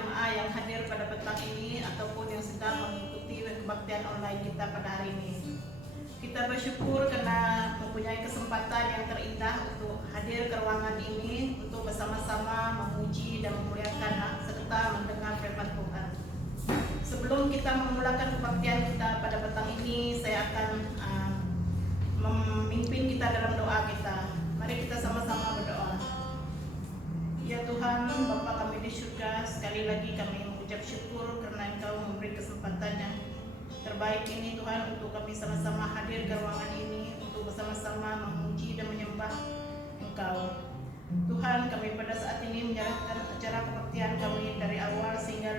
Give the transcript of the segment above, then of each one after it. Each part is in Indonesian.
jemaah yang hadir pada petang ini ataupun yang sedang mengikuti kebaktian online kita pada hari ini. Kita bersyukur karena mempunyai kesempatan yang terindah untuk hadir ke ruangan ini untuk bersama-sama memuji dan memuliakan serta mendengar firman Tuhan. Sebelum kita memulakan kebaktian kita pada petang ini, saya akan memimpin kita dalam doa kita. Mari kita sama-sama berdoa. Ya Tuhan, Bapa kami di surga, sekali lagi kami mengucap syukur karena Engkau memberi kesempatan yang terbaik ini Tuhan untuk kami sama-sama hadir ke ruangan ini untuk bersama-sama memuji dan menyembah Engkau. Tuhan, kami pada saat ini menjalankan acara kebaktian kami dari awal sehingga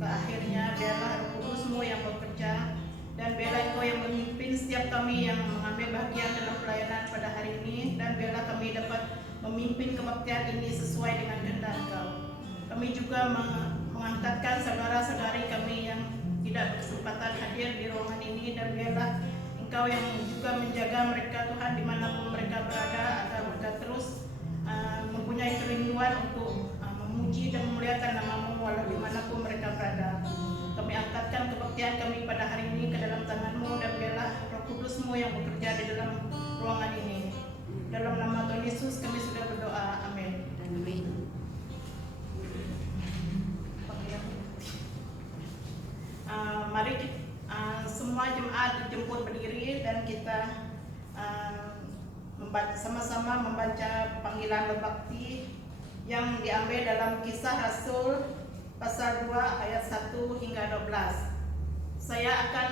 ke akhirnya. Biarlah Roh Kudus-Mu yang bekerja dan biarlah Engkau yang memimpin setiap kami yang mengambil bagian dalam pelayanan pada hari ini, dan biarlah kami dapat memimpin kebaktian ini sesuai dengan kehendak Engkau. Kami juga mengangkatkan saudara-saudari kami yang tidak berkesempatan hadir di ruangan ini, dan biarlah Engkau yang juga menjaga mereka Tuhan dimanapun mereka berada, agar mereka terus mempunyai kerinduan untuk memuji dan memuliakan nama-Mu walau dimanapun mereka berada. Kami angkatkan kebaktian kami pada hari ini ke dalam tangan-Mu, dan biarlah Roh Kudus-Mu yang bekerja di dalam ruangan ini. Dalam nama Tuhan Yesus kami sudah berdoa, amin. Amin. Mari semua jemaat dijemput berdiri dan kita sama-sama membaca panggilan berbakti yang diambil dalam Kisah Rasul pasal 2 ayat 1 hingga 12. Saya akan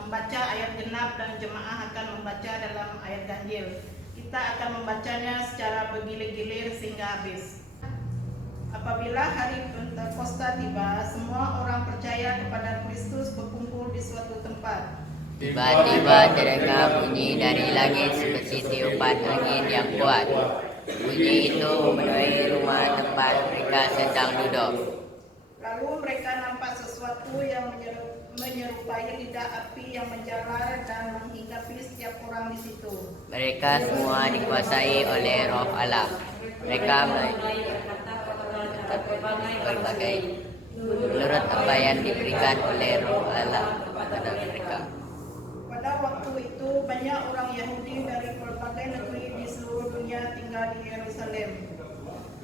membaca ayat genap dan jemaah akan membaca dalam ayat ganjil. Kita akan membacanya secara bergilir-gilir sehingga habis. Apabila hari Pentakosta tiba, semua orang percaya kepada Kristus berkumpul di suatu tempat. Tiba-tiba terdengar bunyi dari langit seperti tiupan angin yang kuat. Bunyi itu memenuhi rumah tempat mereka sedang duduk. Lalu mereka nampak sesuatu yang menyerupai lidah api yang menjalar dan menghinggapi setiap orang di situ. Mereka semua dikuasai oleh Roh Allah. Mereka berbagai menurut apa yang diberikan oleh Roh Allah kepada mereka. Pada waktu itu banyak orang Yahudi dari berbagai negeri di seluruh dunia tinggal di Yerusalem.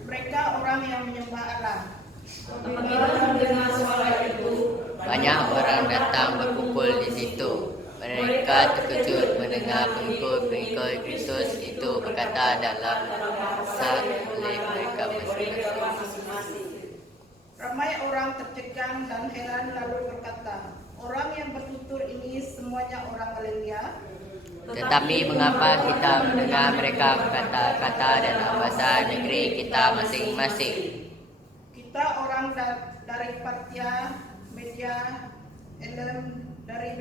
Mereka orang yang menyembah Allah. Apabila mendengar suara itu, banyak orang datang berkumpul di situ. Mereka terkejut mendengar pengikut-pengikut Kristus itu berkata dalam bahasa mereka masing-masing. Ramai orang tercegang dan heran lalu berkata, orang yang bertutur ini semuanya orang Galilea. Tetapi mengapa kita mendengar mereka berkata-kata dalam bahasa negeri kita masing-masing? Kita orang dari Partia, Media, Elam, dari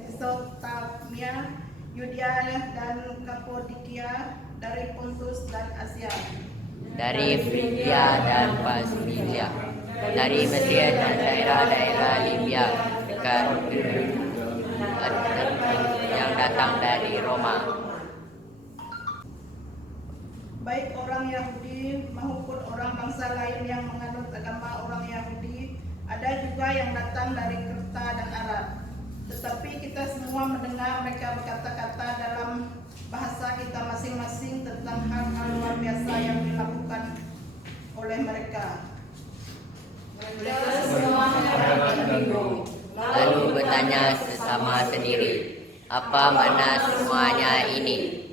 Mesopotamia, Yudea dan Kapadokia, dari Pontus dan Asia, dari Frigia dan Pamfilia, dari Mesir dan daerah-daerah Libya dekat yang datang dari Roma. Baik orang Yahudi maupun orang bangsa lain yang menganut agama orang Yahudi, ada juga yang datang dari Kreta dan Arab. Tetapi kita semua mendengar mereka berkata-kata dalam bahasa kita masing-masing tentang hal-hal luar biasa yang dilakukan oleh mereka. mereka semua heran dan bingung. Lalu bertanya sesama sendiri, apa makna semuanya ini?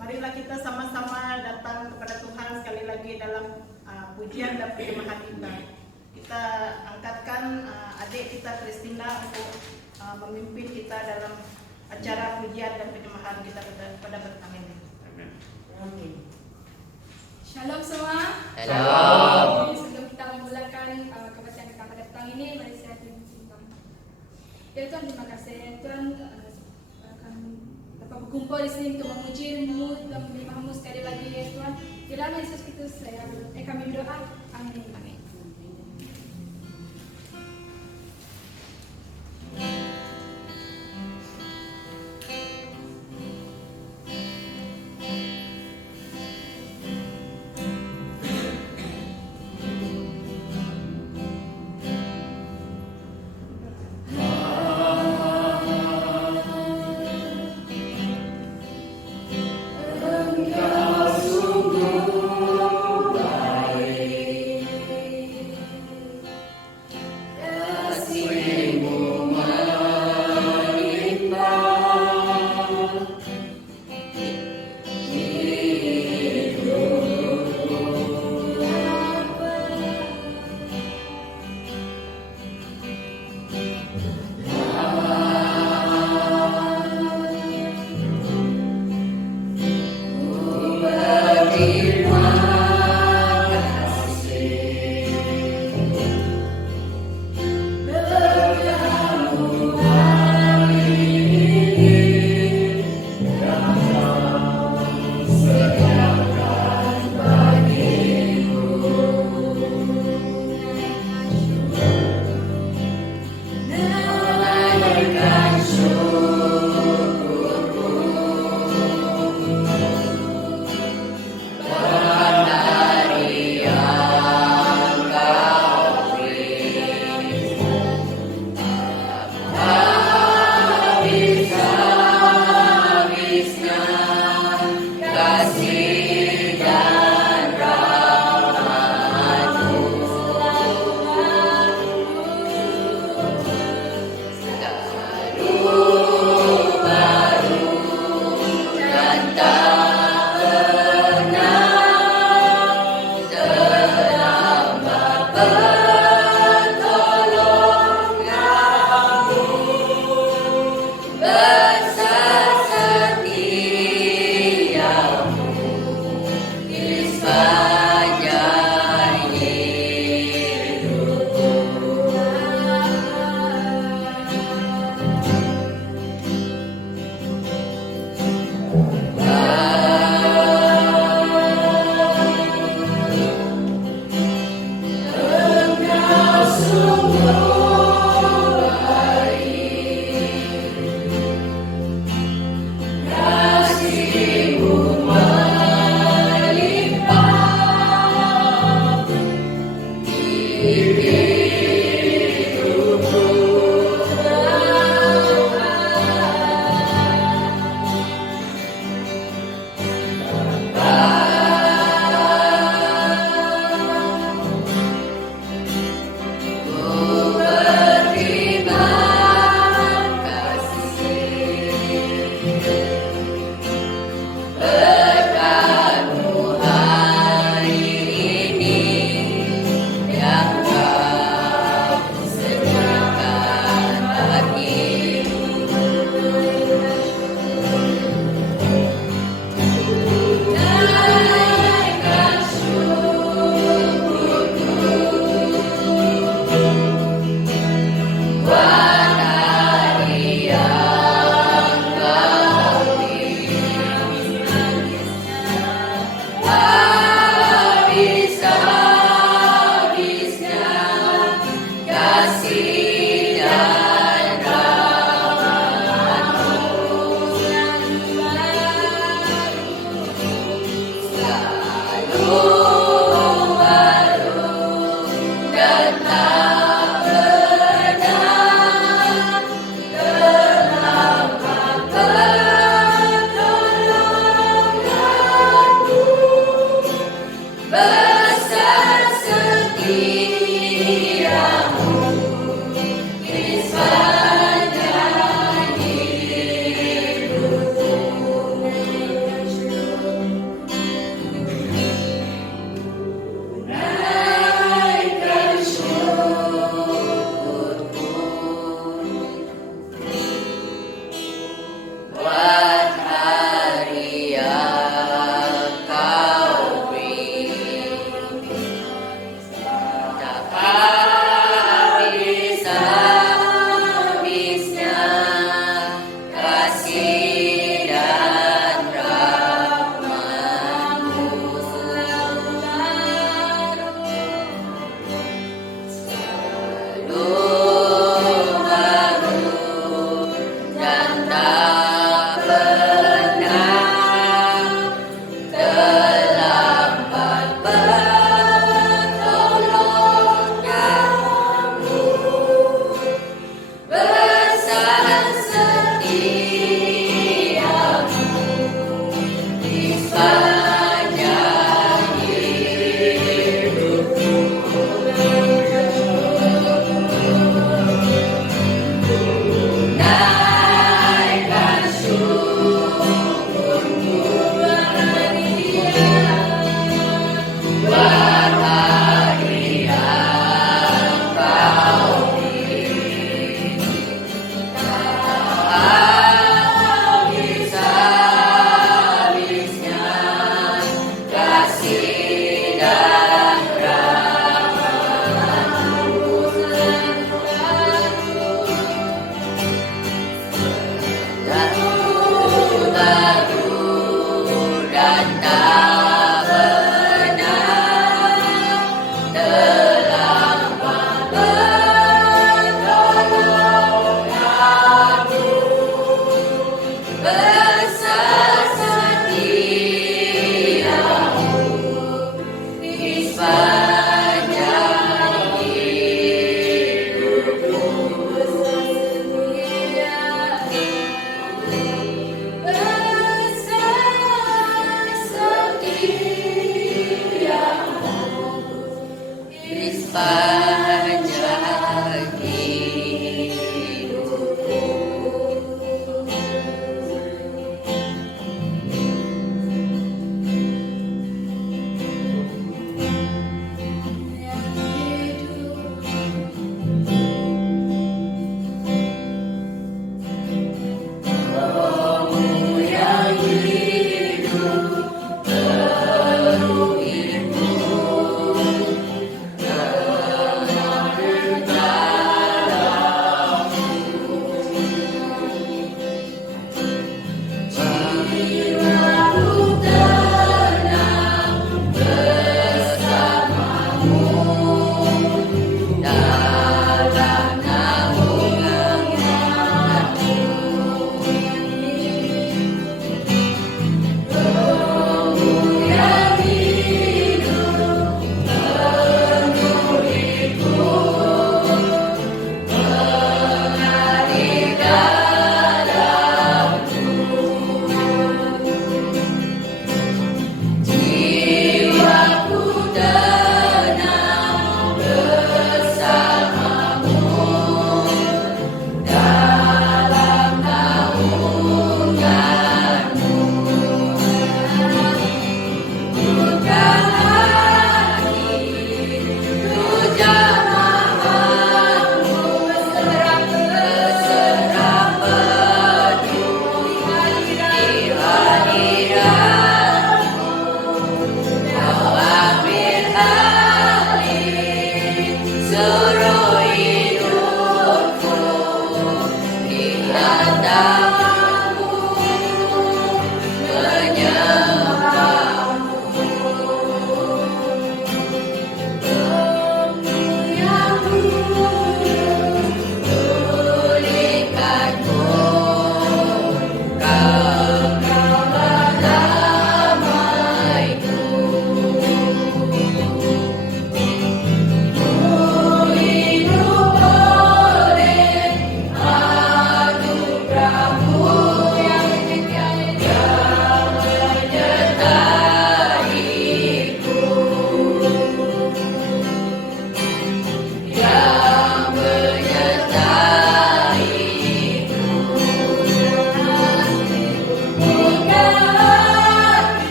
Marilah kita sama-sama datang kepada Tuhan sekali lagi dalam pujian dan penyembahan kita. Kita angkatkan adik kita Kristina untuk memimpin kita dalam acara pujian dan penyembahan kita pada petang ini. Amin. Shalom semua. Shalom. Sebelum kita memulakan kebaktian kita pada petang ini, mari saya berdoa. Ya Tuhan, terima kasih Tuhan akan dapat berkumpul di sini untuk memuji-Mu dan menyembah-Mu sekali lagi ya Tuhan. Di dalam Yesus Kristus kami berdoa. Amin. Amin.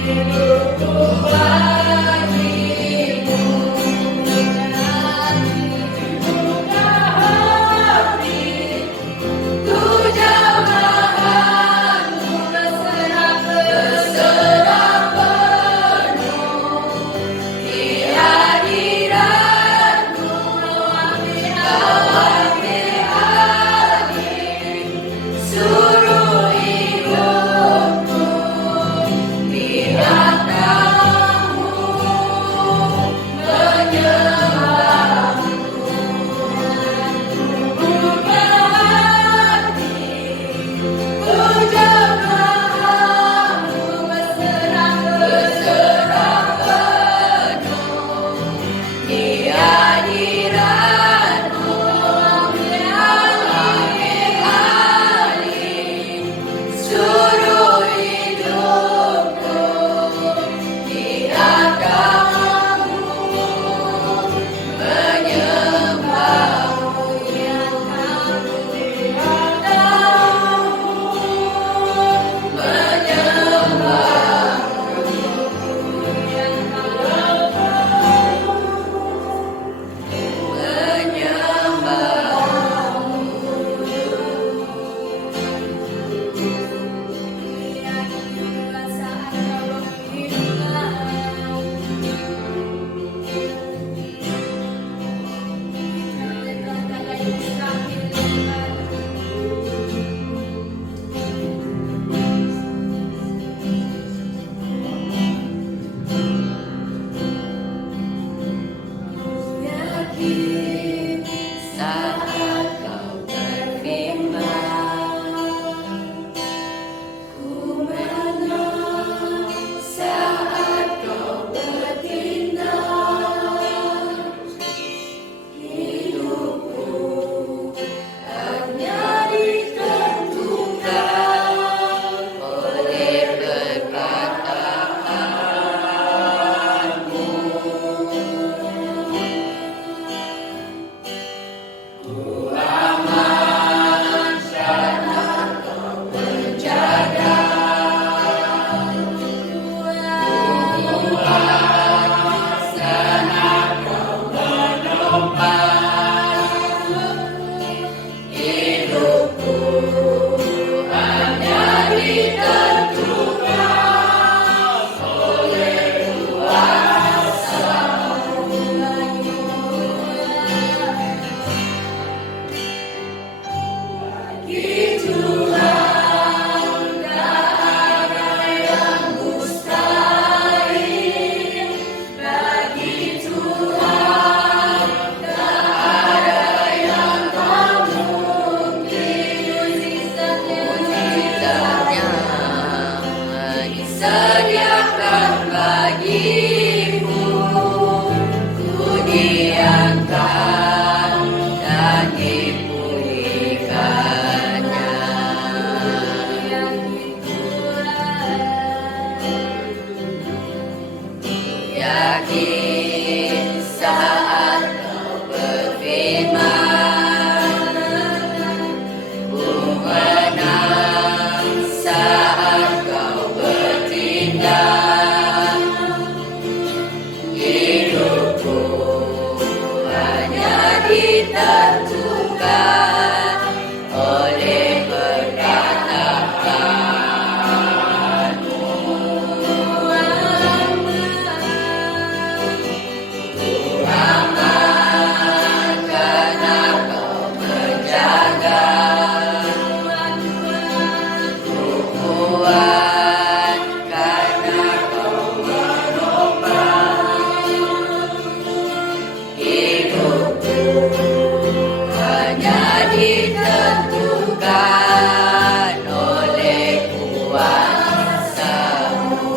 Hidup bagiku, ku diangkat dan dipulihkannya. Yakin saat kau berfirman, ku menang saat kau bertindak. Hidupku hanya ditentukan oleh perkataanmu. Ku aman karena kau menjaga. Ku kuat karena kau menopang. Hidupku hanya ditentukan oleh kuasa-Mu.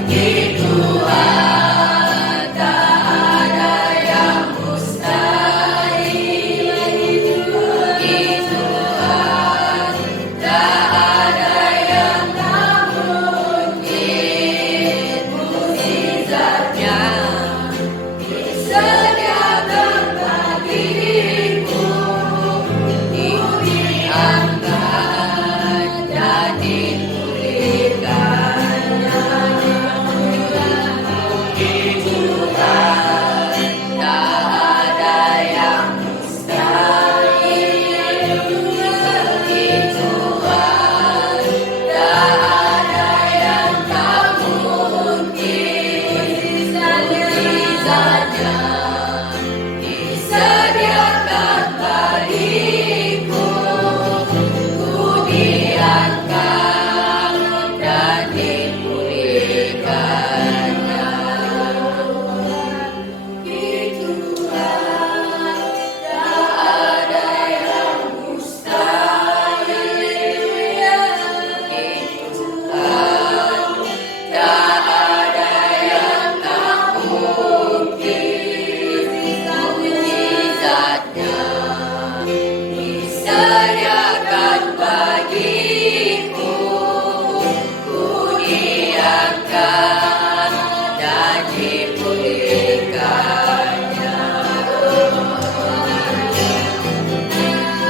Bagi Tuhan tak ada yang mustahil. Bagi Tuhan tak ada yang tak mungkin. Mukjizatnya disediakan bagiku, diangkat dan dipulihkannya. Bagi Tuhan tak ada yang mustahil. Bagi Tuhan tak ada yang tak mungkin. Mukjizatnya disediakan bagiku, ku diangkat dan dipulihkannya. Bagi Tuhan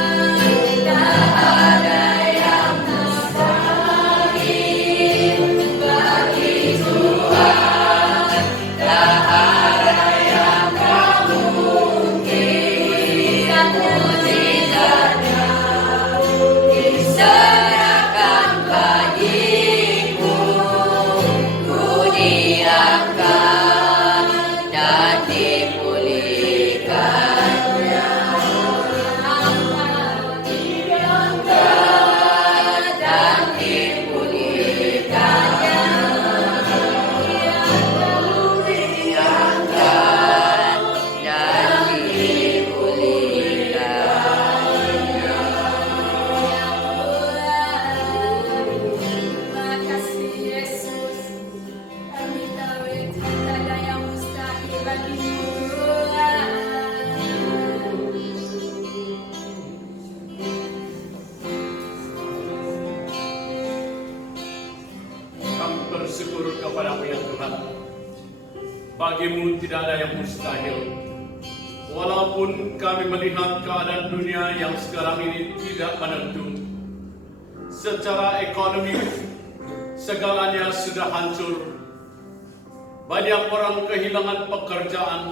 tak ada yang mustahil. Bagi Tuhan tak ada yang tak mungkin. Mukjizatnya disediakan bagiku, ku diangkat dan dipulihkannya. Tak ada yang mustahil. Bagi Tuhan tak ada yang tak mungkin. Mukjizatnya disediakan bagiku, ku diangkat dan dipulihkannya. Diangkat dan dipulihkannya. Diangkat dan dipulihkannya. Terima kasih Yesus. Kami tahu tidak ada yang mustahil bagimu. Kami bersyukur kepada-Mu ya Tuhan. Bagimu tidak ada yang mustahil. Walaupun kami melihat keadaan dunia yang sekarang ini tidak menentu. Secara ekonomi, segalanya sudah hancur. Banyak orang kehilangan pekerjaan.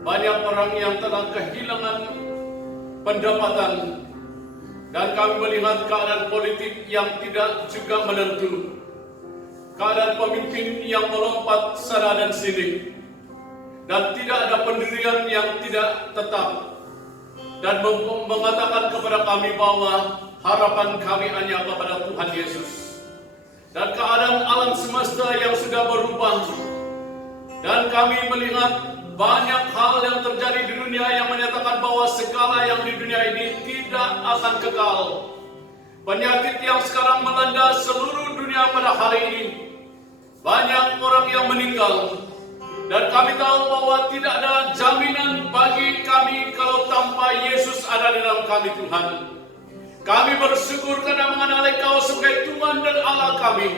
Banyak orang yang telah kehilangan pendapatan. Dan kami melihat keadaan politik yang tidak juga menentu. Keadaan pemimpin yang melompat sana dan sini, dan tidak ada pendirian yang tidak tetap, dan mengatakan kepada kami bahwa harapan kami hanya kepada Tuhan Yesus. Dan keadaan alam semesta yang sudah berubah, dan kami melihat banyak hal yang terjadi di dunia yang menyatakan bahwa segala yang di dunia ini tidak akan kekal. Penyakit yang sekarang melanda seluruh dunia pada hari ini, banyak orang yang meninggal, dan kami tahu bahwa tidak ada jaminan bagi kami kalau tanpa Yesus ada di dalam kami, Tuhan. Kami bersyukur karena mengenal Engkau sebagai Tuhan dan Allah kami.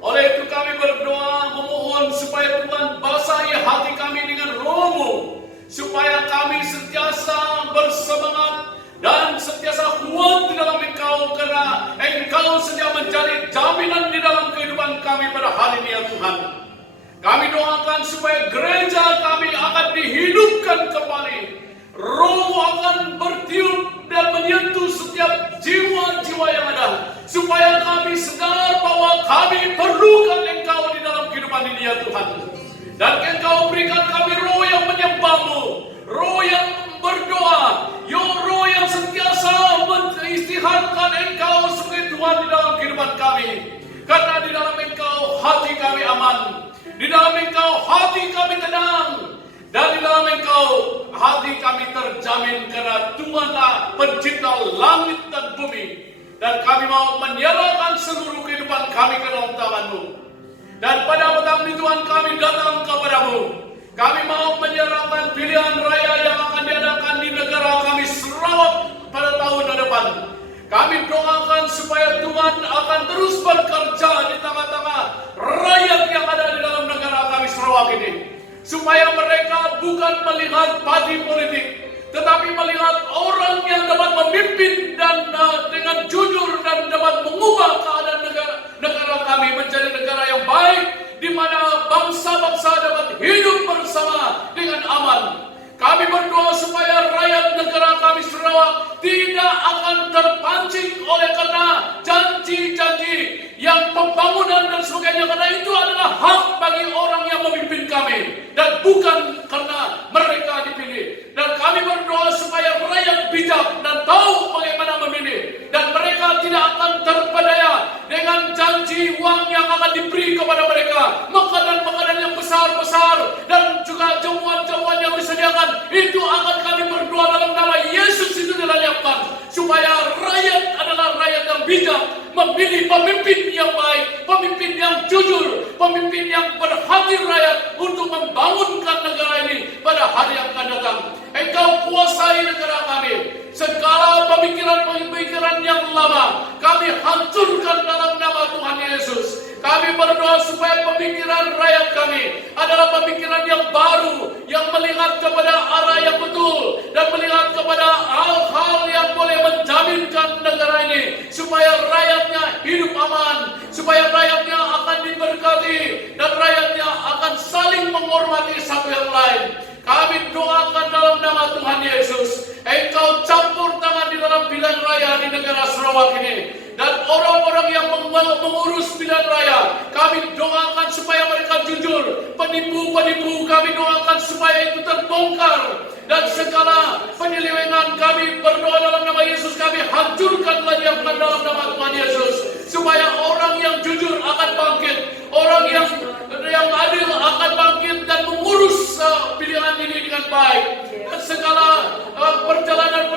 Oleh itu kami berdoa memohon supaya Tuhan basahi hati kami dengan Roh-Mu, supaya kami sentiasa bersemangat dan sentiasa kuat di dalam Engkau, karena Engkau sedia menjadi jaminan di dalam kehidupan kami pada hari ini, ya Tuhan. Kami doakan supaya gereja kami akan dihidupkan kembali. Roh akan bertiup dan menyentuh setiap jiwa-jiwa yang ada, supaya kami sadar bahwa kami perlukan Engkau di dalam kehidupan ini, ya Tuhan. Dan Engkau berikan kami roh yang menyembah-Mu, roh yang berdoa, roh yang sentiasa mengistirahatkan Engkau sebagai Tuhan di dalam kehidupan kami. Karena di dalam Engkau hati kami aman, di dalam Engkau hati kami tenang, dan di dalam Engkau hati kami terjamin, karena Tuhanlah pencipta langit dan bumi. Dan kami mau menyerahkan seluruh kehidupan kami ke dalam tangan-Mu. Dan pada petang ini Tuhan, kami datang kepada-Mu. Kami mau menyerahkan pilihan raya yang akan diadakan di negara kami Sarawak pada tahun depan. Kami doakan supaya Tuhan akan terus bekerja di tengah-tengah rakyat yang ada di dalam negara kami Sarawak ini. Supaya mereka bukan melihat parti politik, tetapi melihat orang yang dapat memimpin dan dengan jujur dan dapat mengubah keadaan negara kami menjadi negara yang baik, di mana bangsa-bangsa dapat hidup bersama dengan aman. Kami berdoa supaya rakyat negara kami Sarawak tidak akan terpancing oleh karena janji-janji yang pembangunan dan sebagainya, karena itu adalah hak bagi orang yang memimpin kami dan bukan karena mereka dipilih. Dan kami berdoa supaya rakyat bijak dan tahu bagaimana memilih, dan mereka tidak akan terpedaya dengan janji uang yang akan diberi kepada mereka, makanan-makanan yang besar-besar dan juga jamuan-jamuan yang disediakan. Itu akan kami berdoa dalam nama Yesus itu dilayakan, supaya rakyat adalah rakyat yang bijak, memilih pemimpin yang baik, pemimpin yang jujur, pemimpin yang berhati rakyat untuk membangunkan negara ini pada hari yang akan datang. Engkau kuasai negara kami. Segala pemikiran-pemikiran yang lama kami hancurkan dalam nama Tuhan Yesus. Kami berdoa supaya pemikiran rakyat kami adalah pemikiran yang baru, yang melihat kepada arah yang betul dan melihat kepada hal-hal yang boleh menjaminkan negara ini, supaya rakyatnya hidup aman, supaya rakyatnya akan diberkati dan rakyatnya akan saling menghormati satu yang lain. Kami doakan dalam nama Tuhan Yesus, Engkau campur tangan di dalam pilihan raya di negara Sarawak ini. Dan orang-orang yang mengurus pilihan raya, kami doakan supaya mereka jujur. Penipu-penipu kami doakan supaya itu terbongkar. Dan segala penyelewengan kami berdoa dalam nama Yesus, kami hancurkan lagi dalam nama Tuhan Yesus. Supaya orang yang jujur akan bangkit, orang yang adil akan bangkit dan mengurus pilihan ini dengan baik. Dan segala perjalanan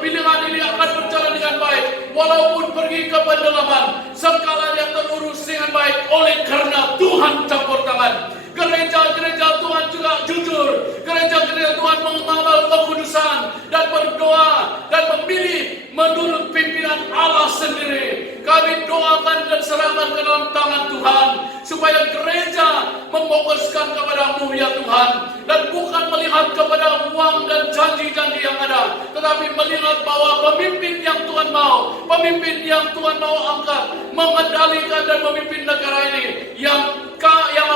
pilihan ini akan berjalan dengan baik. Walaupun pergi ke pendalaman, segalanya terurus dengan baik oleh karena Tuhan campur tangan. Gereja-gereja Tuhan juga jujur. Gereja-gereja Tuhan mengamal kekudusan dan berdoa dan memilih menurut pimpinan Allah sendiri. Kami doakan dan serahkan ke dalam tangan Tuhan, supaya gereja memfokuskan kepada-Mu ya Tuhan, dan bukan melihat kepada uang dan janji-janji yang ada, tetapi melihat bahwa pemimpin yang Tuhan mau, pemimpin yang Tuhan mau angkat, mengendalikan dan memimpin negara ini yang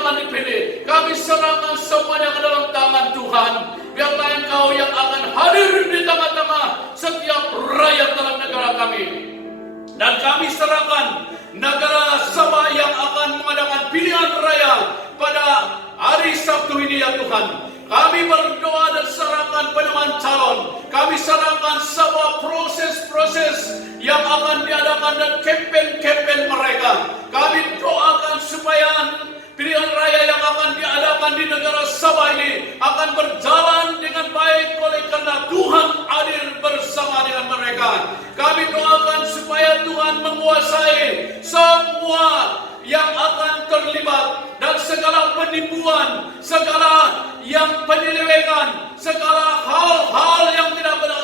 akan dipilih. Kami serahkan semuanya ke dalam tangan Tuhan. Biarlah Engkau yang akan hadir di tengah-tengah setiap rakyat dalam negara kami. Dan kami serahkan negara Sabah yang akan mengadakan pilihan raya pada hari Sabtu ini ya Tuhan. Kami berdoa dan serahkan penentuan calon. Kami serahkan sebuah proses-proses yang akan diadakan dan kempen-kempen mereka. Kami doakan supaya pilihan raya yang akan diadakan di negara Sabah ini akan berjalan dengan baik oleh karena Tuhan hadir bersama dengan mereka. Kami doakan supaya Tuhan menguasai semua yang akan terlibat dan segala penipuan, segala yang penyelewengan, segala hal-hal yang tidak benar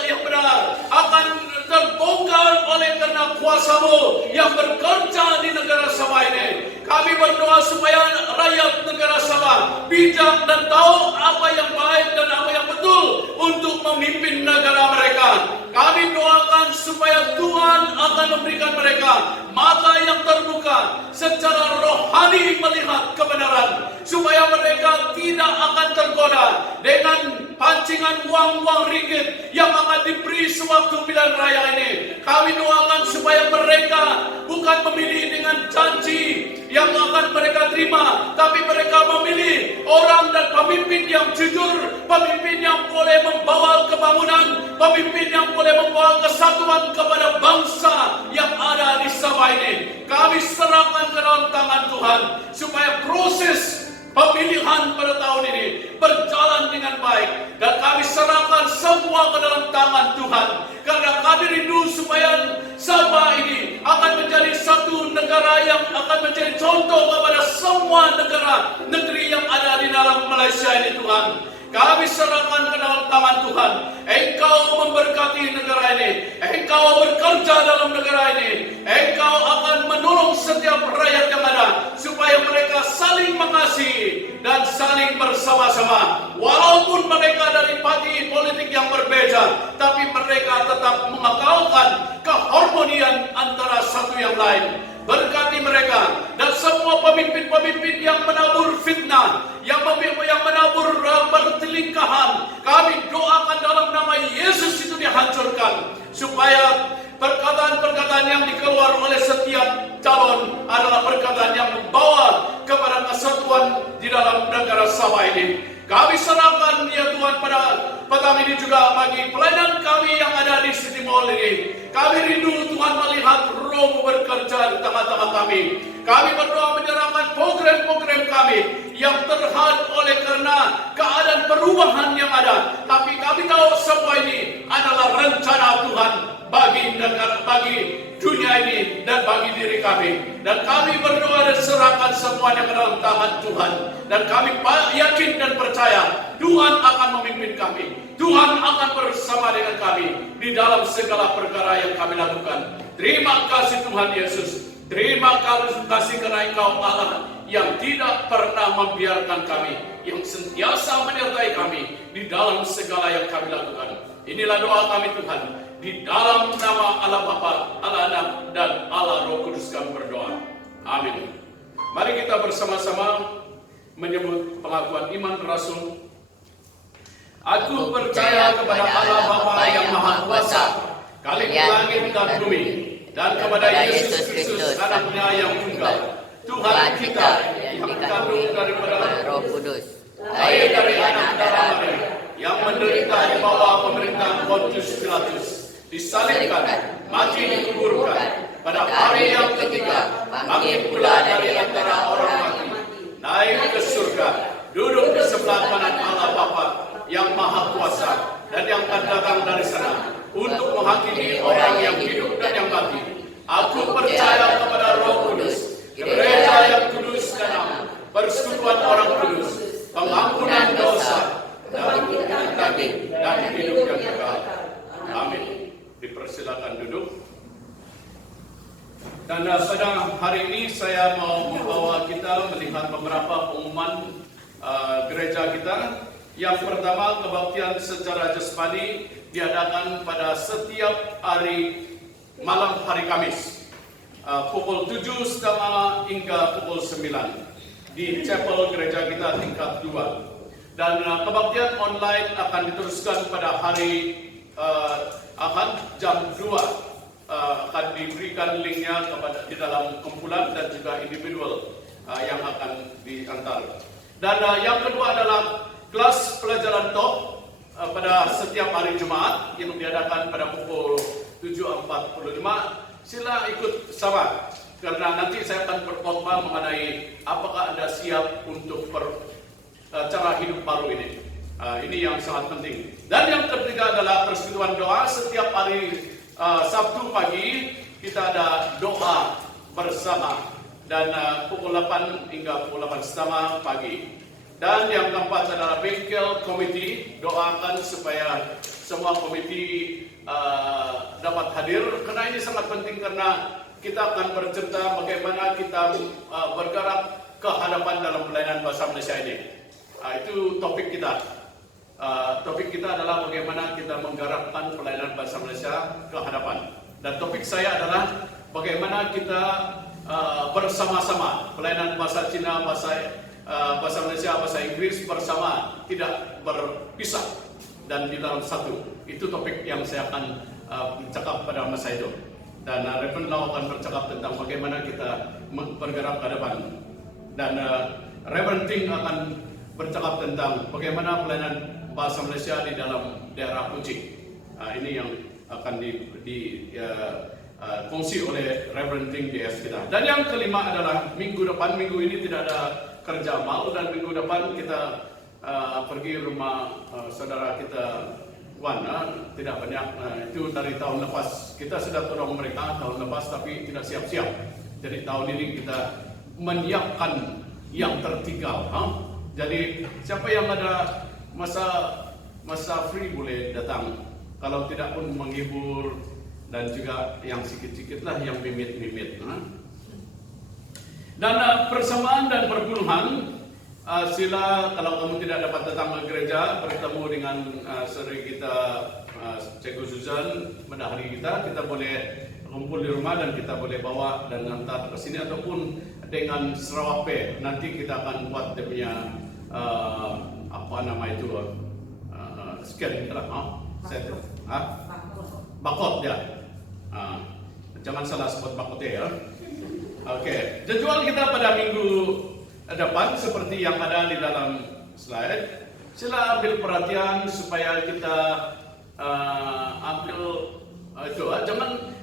akan terbongkar oleh karena kuasa-Mu yang bekerja di negara Sabah ini. Kami berdoa supaya rakyat negara Sabah bijak dan tahu apa yang baik dan apa yang betul untuk memimpin negara mereka. Kami doakan supaya Tuhan akan memberikan mereka mata yang terbuka secara rohani melihat kebenaran, supaya mereka tidak akan tergoda dengan pancingan uang-uang ringgit yang akan diberi sewaktu pilihan raya ini. Kami doakan supaya mereka bukan memilih dengan janji yang akan mereka terima, tapi mereka memilih orang dan pemimpin yang jujur, pemimpin yang boleh membawa kebangunan, pemimpin yang boleh membawa kesatuan kepada bangsa yang ada di Sabah ini. Kami serahkan ke dalam tangan Tuhan supaya proses pemilihan pada tahun ini berjalan dengan baik, dan kami serahkan semua ke dalam tangan Tuhan, karena kami rindu supaya Sabah ini akan menjadi satu negara yang akan menjadi contoh kepada semua negeri yang ada di dalam Malaysia ini. Tuhan, kami serahkan ke dalam tangan Tuhan. Engkau memberkati negara ini, Engkau bekerja dalam negara ini, Engkau akan menolong setiap rakyat yang ada supaya mereka saling mengasihi dan saling bersama-sama. Walaupun mereka dari parti politik yang berbeda, tapi mereka tetap mengekalkan keharmonian antara satu yang lain. Berkati mereka dan semua pemimpin-pemimpin yang menabur fitnah, yang menabur pertelingkahan. Kami doakan dalam nama Yesus itu dihancurkan, supaya perkataan-perkataan yang dikeluar oleh setiap calon adalah perkataan yang membawa kepada kesatuan di dalam negara Sabah ini. Kami serahkan ya Tuhan pada petang ini juga bagi pelayanan kami yang ada di City Mall ini. Kami rindu Tuhan melihat Roh bekerja di tengah-tengah kami. Kami berdoa menyerahkan program-program kami yang terhad oleh karena keadaan perubahan yang ada. Tapi kami tahu semua ini adalah rencana Tuhan bagi negara, bagi dunia ini dan bagi diri kami. Dan kami berdoa dan serahkan semuanya ke dalam tangan Tuhan. Dan kami yakin dan percaya Tuhan akan memimpin kami. Tuhan akan bersama dengan kami di dalam segala perkara yang kami lakukan. Terima kasih Tuhan Yesus. Terima kasih karena Engkau Allah yang tidak pernah membiarkan kami, yang sentiasa menyertai kami di dalam segala yang kami lakukan. Inilah doa kami Tuhan. Di dalam nama Allah Bapa, Allah Anak, dan Allah Roh Kudus kami berdoa. Amin. Mari kita bersama-sama menyebut pengakuan iman Rasul. Aku percaya kepada Allah Bapa yang Maha Kuasa, Khalik langit dan bumi, dan kepada Yesus Kristus, Anaknya yang tunggal, Tuhan kita yang dikandung daripada Roh Kudus, lahir dari anak darah Maria, yang menderita di bawah pemerintahan Pontius Pilatus, disalibkan, mati dikuburkan, pada hari yang ketiga bangkit pula dari antara orang mati, naik ke surga, duduk di sebelah kanan Allah Bapa yang Maha Kuasa, dan yang akan datang dari sana untuk menghakimi orang yang hidup dan yang mati. Aku percaya kepada Roh Kudus, gereja yang kudus dan am, persekutuan orang kudus, pengampunan dosa, dan daging dan hidup yang kekal. Amin. Dipersilakan duduk. Dan pada hari ini saya mau membawa kita melihat beberapa pengumuman gereja kita. Yang pertama, kebaktian secara jasmani diadakan pada setiap hari malam hari Kamis, pukul 7.30 hingga pukul 9 di chapel gereja kita tingkat 2. Dan kebaktian online akan diteruskan pada hari Ahad jam 2. Akan diberikan linknya kepada di dalam kumpulan dan juga individual yang akan diantar. Dan yang kedua adalah kelas pelajaran top pada setiap hari Jumat yang diadakan pada pukul 7.45. Sila ikut sama, karena nanti saya akan berkhotbah mengenai apakah Anda siap untuk cara hidup baru ini. Ini yang sangat penting. Dan yang ketiga adalah persekutuan doa setiap hari Sabtu pagi kita ada doa bersama dan pukul 8 hingga pukul 8.30 pagi. Dan yang keempat adalah bengkel komiti, doakan supaya semua komiti dapat hadir karena ini sangat penting karena kita akan bercerita bagaimana kita bergerak ke hadapan dalam pelayanan bahasa Malaysia ini. Itu topik kita. Topik kita adalah bagaimana kita menggerakkan pelayanan bahasa Malaysia ke hadapan. Dan topik saya adalah bagaimana kita bersama-sama pelayanan bahasa Cina, bahasa Malaysia, bahasa Inggris bersama, tidak berpisah dan di dalam satu. Itu topik yang saya akan bercakap pada masa itu. Dan Reverend Lau akan bercakap tentang bagaimana kita bergerak ke depan. Dan Reverend Ting akan bercakap tentang bagaimana pelayanan bahasa Malaysia di dalam daerah Kuching. Ini yang akan kongsi oleh Reverend Ting DS kita. Dan yang kelima adalah minggu depan, minggu ini tidak ada kerja mal, dan minggu depan kita pergi rumah saudara kita Wan, tidak banyak. Itu dari tahun lepas kita sudah tolong mereka tahun lepas tapi tidak siap-siap. Jadi tahun ini kita menyiapkan yang tertinggal. Jadi siapa yang ada masa free boleh datang. Kalau tidak pun menghibur dan juga yang sikit-sikit lah yang mimit-mimit. Dan persamaan dan perpuluhan, sila kalau kamu tidak dapat datang ke gereja bertemu dengan saudari kita Cikgu Susan pada hari kita boleh kumpul di rumah dan kita boleh bawa dan hantar ke sini ataupun dengan Sarawak Pay. Nanti kita akan buat dia punya apa nama itu scan lah, bakot ya. Jangan salah sebut bakotnya ya. Oke, jadwal kita pada minggu depan seperti yang ada di dalam slide. Sila ambil perhatian supaya kita ambil itu.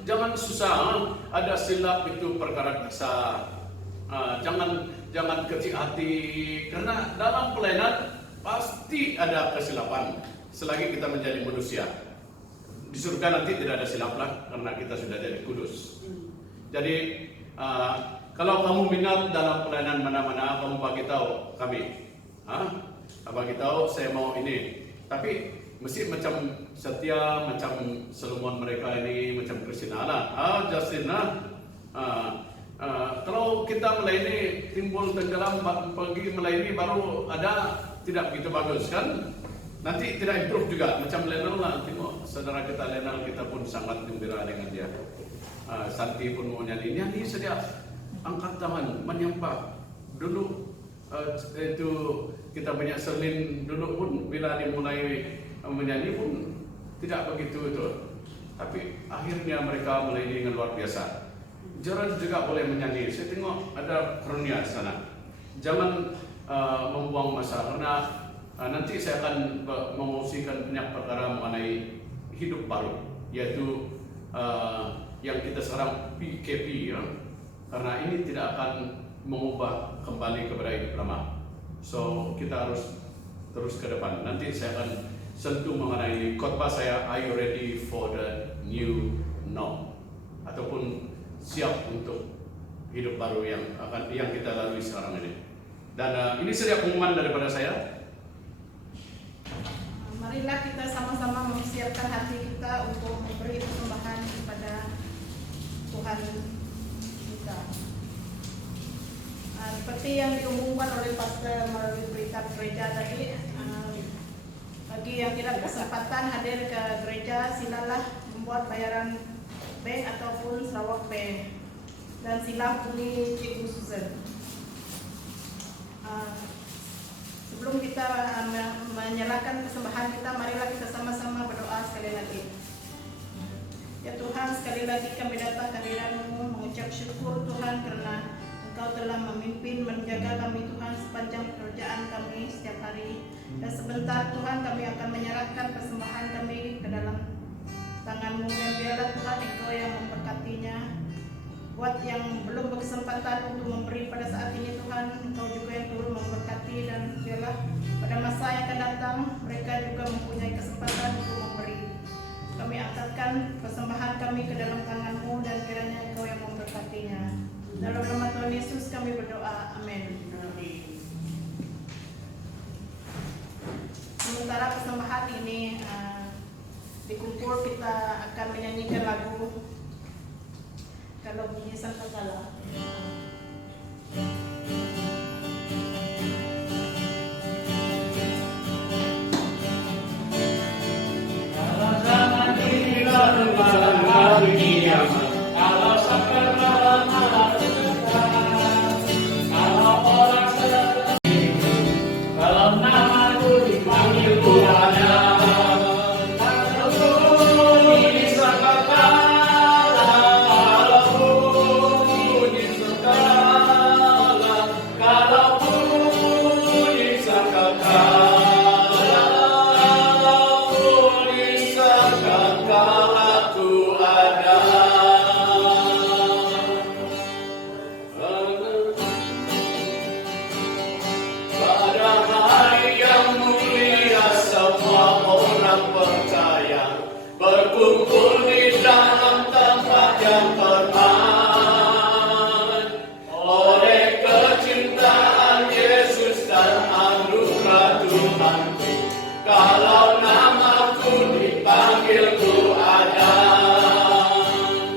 Jangan susah. Ada silap itu perkara biasa. Jangan kecil hati karena dalam pelayanan pasti ada kesilapan selagi kita menjadi manusia. Di surga nanti tidak ada silap lah karena kita sudah jadi kudus. Jadi kalau kamu minat dalam pelayanan mana-mana, kamu bagi tahu kami. Bagi tahu saya mau ini. Tapi mesti macam Setia, macam Solomon mereka ini, macam Christina lah. Justin lah. Kalau kita melayani timbul tenggelam pergi melayani baru ada tidak begitu bagus kan? Nanti tidak improve juga macam Lenal lah. Tengok saudara kita Lenal, kita pun sangat gembira dengan dia. Santi pun mau nyanyi saja. Angkat tangan menyembah. Dulu itu kita banyak selin dulu pun bila dimulai menyanyi pun tidak begitu itu. Tapi akhirnya mereka melayani dengan luar biasa. Jaran juga boleh menyanyi. Saya tengok ada karunia di sana. Jangan membuang masa karena nanti saya akan mengungsikan banyak perkara mengenai hidup baru, yaitu yang kita sekarang PKP ya. Karena ini tidak akan mengubah kembali kepada hidup lama. So kita harus terus ke depan. Nanti saya akan sentuh mengenai khotbah saya, Are you ready for the new norm? Ataupun siap untuk hidup baru yang kita lalui sekarang ini. Dan ini saja pengumuman daripada saya. Marilah kita sama-sama mempersiapkan hati kita untuk memberi persembahan kepada Tuhan kita. Seperti yang diumumkan oleh pastor melalui berita gereja tadi, bagi yang tidak berkesempatan hadir ke gereja, silalah membuat bayaran bank ataupun Sarawak Pay dan sila hubungi Cikgu Susan. Sebelum kita menyerahkan persembahan kita, marilah kita sama-sama berdoa sekali lagi. Ya Tuhan, sekali lagi kami datang ke hadirat-Mu mengucap syukur Tuhan karena Engkau telah memimpin, menjaga kami Tuhan sepanjang pekerjaan kami setiap hari. Dan sebentar Tuhan kami akan menyerahkan persembahan kami ke dalam tangan-Mu, dan biarlah Tuhan Engkau yang memberkatinya. Buat yang belum berkesempatan untuk memberi pada saat ini Tuhan, Engkau juga yang turun memberkati, dan biarlah pada masa yang akan datang mereka juga mempunyai kesempatan untuk memberi. Kami angkatkan persembahan kami hari kiamat. Kalau sampai malam kalau orang sedih, kalau namaku dipanggil Tuhannya, kalau bunyi sangkakala, kalau bunyi sangkakala, kalau bunyi sangkakala, bunyi sangkakala ku ada. Pada hari yang mulia semua orang percaya berkumpul di dalam tempat yang terbaik. Oleh kecintaan Yesus dan anugerah Tuhanku, kalau namaku dipanggil ku ada.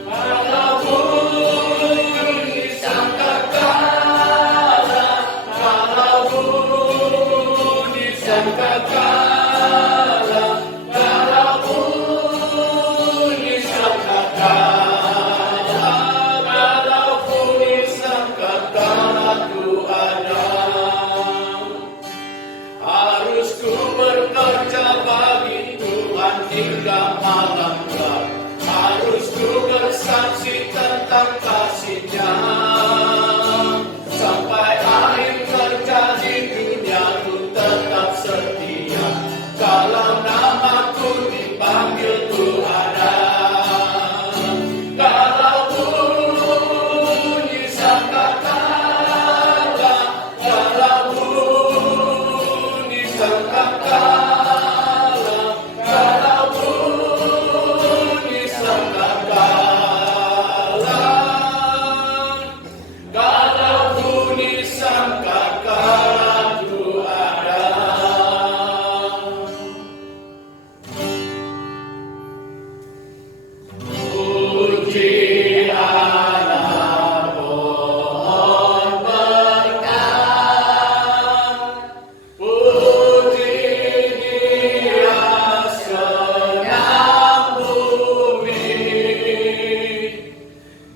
Kalau bunyi sangkakala, kalau bunyi sangkakala, kalau bunyi sangkakala, kalau bunyi sangkakala ku ada. Harus ku bekerja bagi Tuhan hingga malam gelap. Harus ku bersaksi tentang kasih-Nya. Sampai akhir kerja di dunia ku tetap setia. Kalau namaku dipanggil ku ada. Kalau bunyi sangkakala, kalau bunyi sangkakala, kalau bunyi sangkakala, kalau bunyi sangkakala ku ada. Puji Allah pohon berkat, puji Dia senang bumi,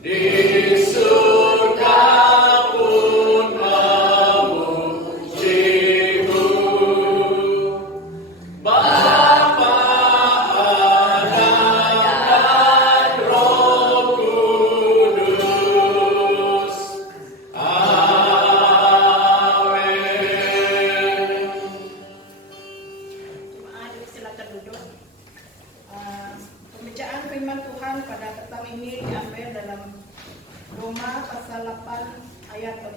di surga pun memuji-Mu. Bapa, Anak, dan Roh Kudus. Amin. Jemaat silakan duduk. Pembacaan firman Tuhan pada petang ini diambil dalam Roma pasal 8 ayat 28.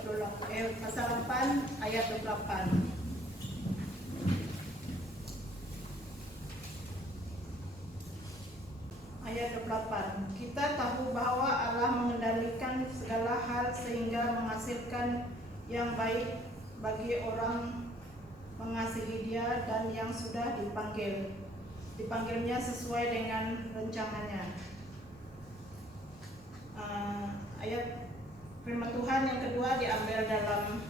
Ayat 28. Kita tahu bahwa Allah mengendalikan segala hal sehingga menghasilkan yang baik bagi orang mengasihi Dia dan yang sudah dipanggilnya sesuai dengan rencananya. Ayat firman Tuhan yang kedua diambil dalam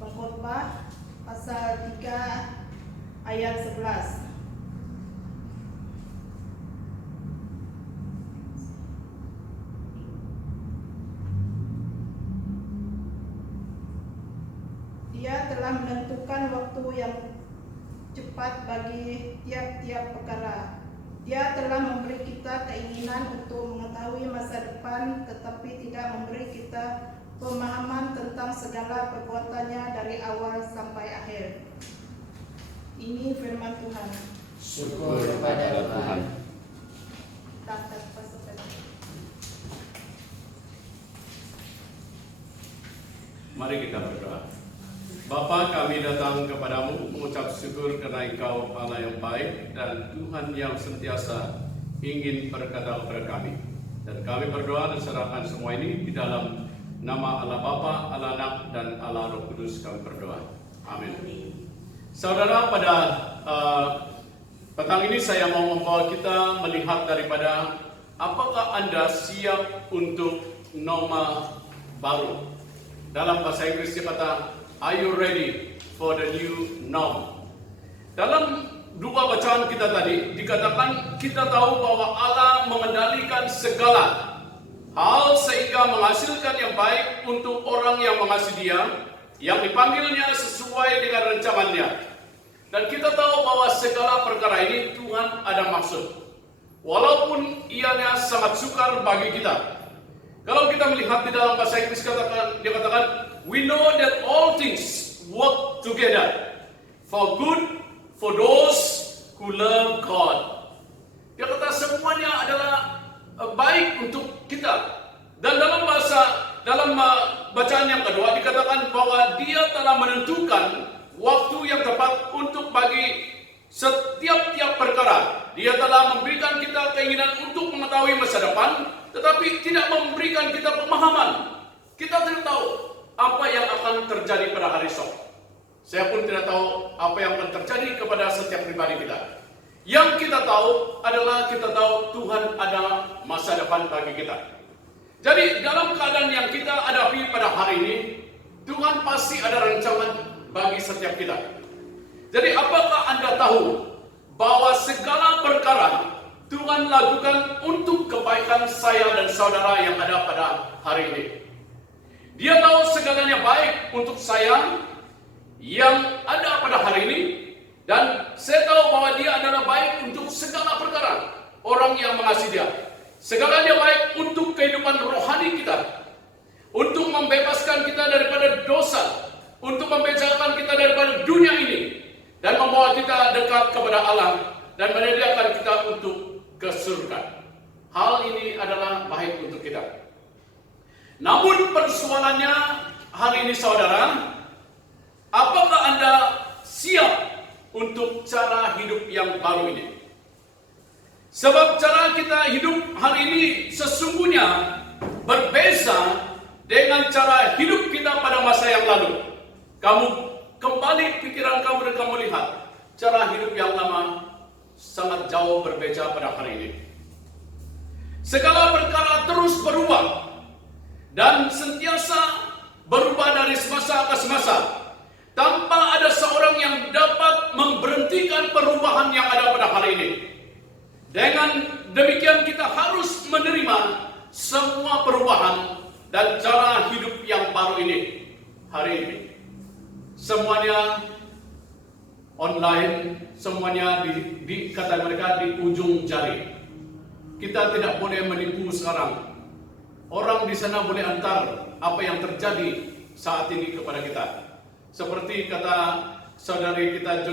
Pengkhotbah pasal 3 ayat 11. Dia telah menentukan waktu yang cepat bagi tiap-tiap perkara. Dia telah memberi kita keinginan untuk mengetahui masa depan, tetapi tidak memberi kita pemahaman tentang segala perbuatannya dari awal sampai akhir. Ini firman Tuhan. Syukur kepada Tuhan. Mari kita berdoa. Bapa, kami datang kepadamu mengucap syukur karena Engkau Allah yang baik dan Tuhan yang sentiasa ingin berkata kepada kami. Dan kami berdoa dan serahkan semua ini di dalam nama Allah Bapa, Allah Anak, dan Allah Roh Kudus kami berdoa. Amin. Saudara, pada petang ini saya mau membawa kita melihat daripada apakah Anda siap untuk norma baru. Dalam bahasa Inggris dia kata, are you ready for the new norm? Dalam dua bacaan kita tadi dikatakan kita tahu bahwa Allah mengendalikan segala hal sehingga menghasilkan yang baik untuk orang yang mengasihi Dia, yang dipanggilnya sesuai dengan rencananya. Dan kita tahu bahwa segala perkara ini Tuhan ada maksud. Walaupun ianya sangat sukar bagi kita. Kalau kita melihat di dalam bahasa Inggris dia katakan, we know that all things work together for good for those who love God. Dia kata semuanya adalah baik untuk kita. Dan dalam bacaan yang kedua dikatakan bahwa Dia telah menentukan waktu yang tepat untuk bagi setiap perkara. Dia telah memberikan kita keinginan untuk mengetahui masa depan, tetapi tidak memberikan kita pemahaman. Kita tidak tahu apa yang akan terjadi pada hari esok. Saya pun tidak tahu apa yang akan terjadi kepada setiap pribadi kita. Yang kita tahu adalah kita tahu Tuhan ada masa depan bagi kita. Jadi dalam keadaan yang kita hadapi pada hari ini, Tuhan pasti ada rancangan bagi setiap kita. Jadi apakah Anda tahu bahwa segala perkara Tuhan lakukan untuk kebaikan saya dan saudara yang ada pada hari ini? Dia tahu segalanya baik untuk saya yang ada pada hari ini, dan saya tahu bahwa Dia adalah baik untuk segala perkara orang yang mengasihi Dia. Segalanya baik untuk kehidupan rohani kita, untuk membebaskan kita daripada dosa, untuk membebaskan kita daripada dunia ini, dan membawa kita dekat kepada Allah dan menyediakan kita untuk ke surga. Hal ini adalah baik untuk kita. Namun persoalannya hari ini saudara, apakah Anda siap untuk cara hidup yang baru ini? Sebab cara kita hidup hari ini sesungguhnya berbeza dengan cara hidup kita pada masa yang lalu. Kamu kembali pikiran kamu dan kamu lihat cara hidup yang lama sangat jauh berbeda pada hari ini. Segala perkara terus berubah dan sentiasa berubah dari semasa ke semasa, tanpa ada seorang yang dapat memberhentikan perubahan yang ada pada hari ini. Dengan demikian kita harus menerima semua perubahan dan cara hidup yang baru ini hari ini. Semuanya online, semuanya kata mereka di ujung jari. Kita tidak boleh menipu sekarang. Orang di sana boleh antar apa yang terjadi saat ini kepada kita. Seperti kata saudari kita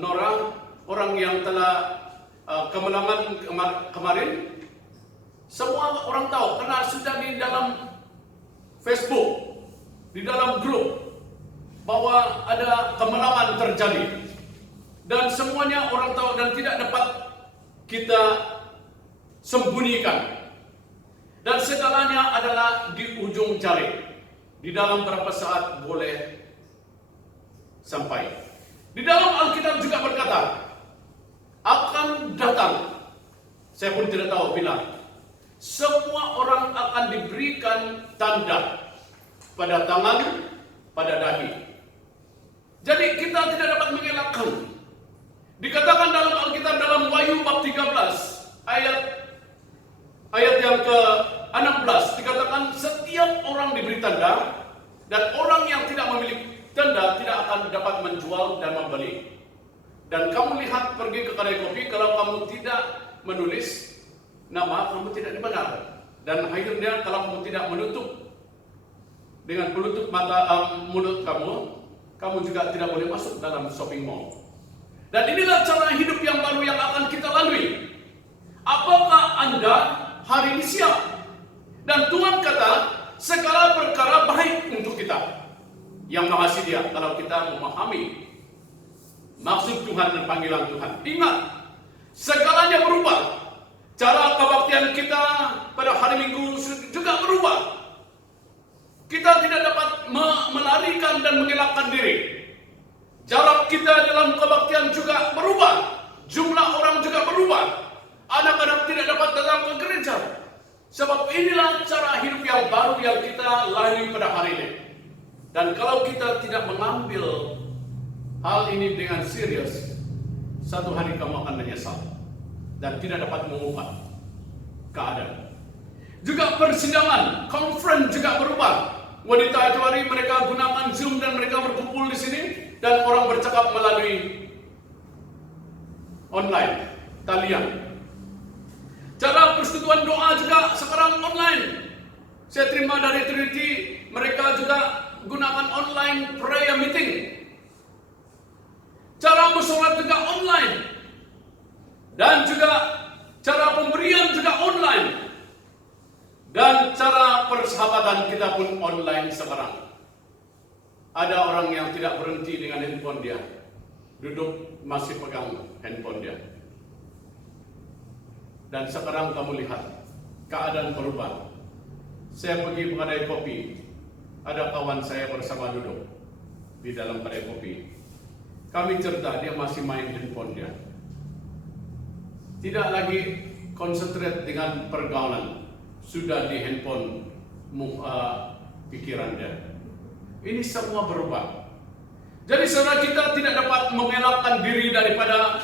Nora, orang yang telah kemenangan kemarin, semua orang tahu karena sudah di dalam Facebook, di dalam grup, bahwa ada kemenangan terjadi. Dan semuanya orang tahu dan tidak dapat kita sembunyikan. Dan segalanya adalah di ujung jari. Di dalam berapa saat boleh sampai. Di dalam Alkitab juga berkata, akan datang, saya pun tidak tahu bila, semua orang akan diberikan tanda pada tangan, pada dahi. Jadi kita tidak dapat mengelakkan. Dikatakan dalam Alkitab dalam Wahyu bab 13 ayat yang ke-16 dikatakan setiap orang diberi tanda, dan orang yang tidak memiliki tanda tidak akan dapat menjual dan membeli. Dan kamu lihat pergi ke kedai kopi, kalau kamu tidak menulis nama, kamu tidak dibayar. Dan akhirnya kalau kamu tidak menutup dengan penutup mulut kamu juga tidak boleh masuk dalam shopping mall. Dan inilah cara hidup yang baru yang akan kita lalui. Apakah Anda hari ini siap? Dan Tuhan kata, segala perkara baik untuk kita yang mengasihi Dia, kalau kita memahami maksud Tuhan dan panggilan Tuhan. Ingat, segalanya berubah. Cara kebaktian kita pada hari Minggu juga berubah. Kita tidak dapat melarikan dan mengelakkan diri. Jarak kita dalam kebaktian juga berubah. Jumlah orang juga berubah. Anak-anak tidak dapat datang ke gereja. Sebab inilah cara hidup yang baru yang kita lalui pada hari ini. Dan kalau kita tidak mengambil hal ini dengan serius, satu hari kamu akan menyesal dan tidak dapat mengubah keadaan. Juga persidangan, conference juga berubah. Wanita itu hari mereka gunakan Zoom dan mereka berkumpul di sini dan orang bercakap melalui online, talian. Cara persetujuan doa juga sekarang online. Saya terima dari Trinity, mereka juga gunakan online prayer meeting. Cara bersolat juga online. Dan juga cara pemberian juga online. Dan cara persahabatan kita pun online sekarang. Ada orang yang tidak berhenti dengan handphone dia. Duduk masih pegang handphone dia. Dan sekarang kamu lihat keadaan berubah. Saya pergi ke kedai kopi. Ada kawan saya bersama duduk di dalam kedai kopi. Kami cerita, dia masih main handphone dia. Tidak lagi konsentrate dengan pergaulan. Sudah di handphone pikiran dia. Ini semua berubah. Jadi saudara, kita tidak dapat mengelakkan diri daripada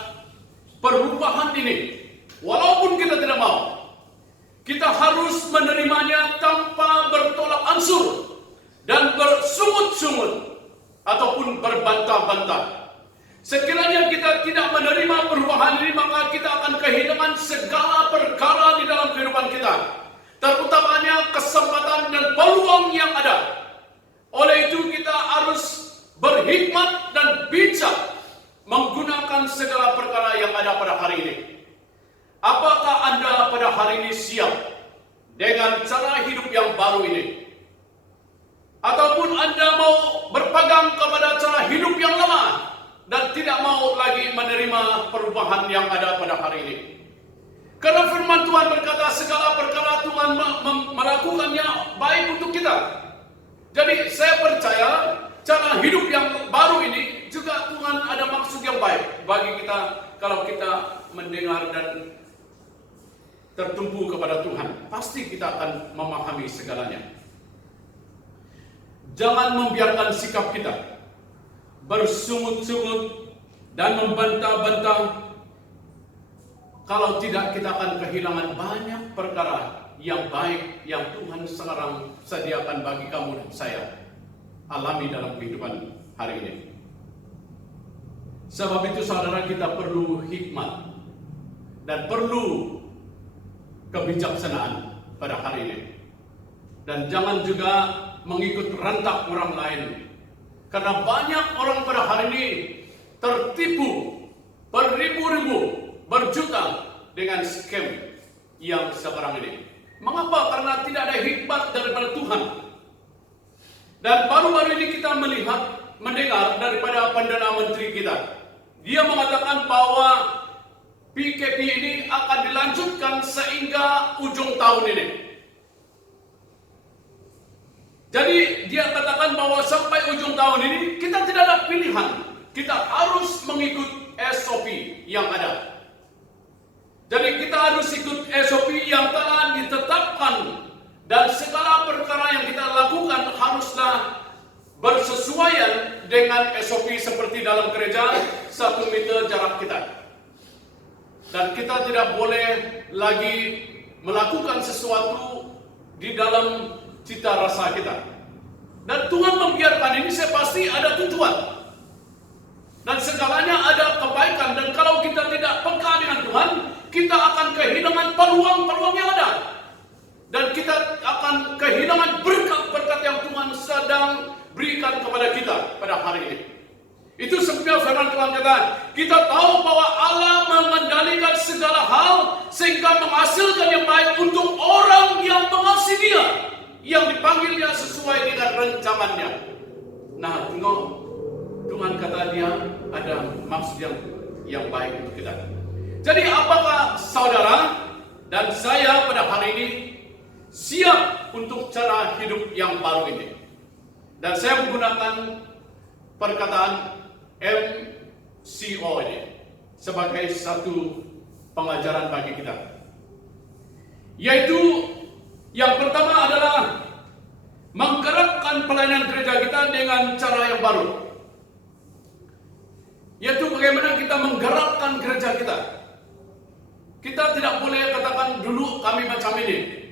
perubahan ini. Walaupun kita tidak mau, kita harus menerimanya tanpa bertolak ansur dan bersungut-sungut ataupun berbantah-bantah. Sekiranya kita tidak menerima perubahan ini, maka kita akan kehilangan segala perkara di dalam kehidupan kita, terutamanya kesempatan dan peluang yang ada. Oleh itu kita harus berhikmat dan bijak menggunakan segala perkara yang ada pada hari ini. Apakah Anda pada hari ini siap dengan cara hidup yang baru ini? Ataupun Anda mau berpegang kepada cara hidup yang lama dan tidak mau lagi menerima perubahan yang ada pada hari ini? Karena firman Tuhan berkata segala perkara Tuhan melakukannya baik untuk kita. Jadi saya percaya cara hidup yang baru ini juga Tuhan ada maksud yang baik bagi kita kalau kita mendengar dan tertumpu kepada Tuhan. Pasti kita akan memahami segalanya. Jangan membiarkan sikap kita bersungut-sungut dan membantah-bantah. Kalau tidak, kita akan kehilangan banyak perkara yang baik yang Tuhan sekarang sediakan bagi kamu dan saya alami dalam kehidupan hari ini. Sebab itu saudara, kita perlu hikmat dan perlu kebijaksanaan pada hari ini. Dan jangan juga mengikut rentak orang lain. Karena banyak orang pada hari ini tertipu beribu-ribu, berjuta dengan scam yang sekarang ini. Mengapa? Karena tidak ada hikmat daripada Tuhan. Dan baru-baru ini kita mendengar daripada Perdana Menteri kita. Dia mengatakan bahwa PKP ini akan dilanjutkan sehingga ujung tahun ini. Jadi dia katakan bahwa sampai ujung tahun ini kita tidak ada pilihan. Kita harus mengikut SOP yang ada. Jadi kita harus ikut SOP yang telah ditetapkan. Dan segala perkara yang kita lakukan haruslah bersesuaian dengan SOP seperti dalam gereja 1 meter jarak kita. Dan kita tidak boleh lagi melakukan sesuatu di dalam cita rasa kita. Dan Tuhan membiarkan ini, saya pasti ada tujuan. Dan segalanya ada kebaikan. Dan kalau kita tidak peka dengan Tuhan, kita akan kehilangan peluang-peluang yang ada. Dan kita akan kehilangan berkat-berkat yang Tuhan sedang berikan kepada kita pada hari ini. Itu sebabnya firman Tuhan kata, kita tahu bahwa Allah mengendalikan segala hal sehingga menghasilkan yang baik untuk orang yang mengasihi Dia, yang dipanggilnya sesuai dengan rencangannya. Nah, tengok, Tuhan kata Dia ada maksud yang baik untuk kita. Jadi apakah saudara dan saya pada hari ini siap untuk cara hidup yang baru ini? Dan saya menggunakan perkataan MCO ini sebagai satu pengajaran bagi kita. Yaitu yang pertama adalah menggerakkan pelayanan gereja kita dengan cara yang baru. Yaitu bagaimana kita menggerakkan gereja kita. Kita tidak boleh katakan dulu kami macam ini,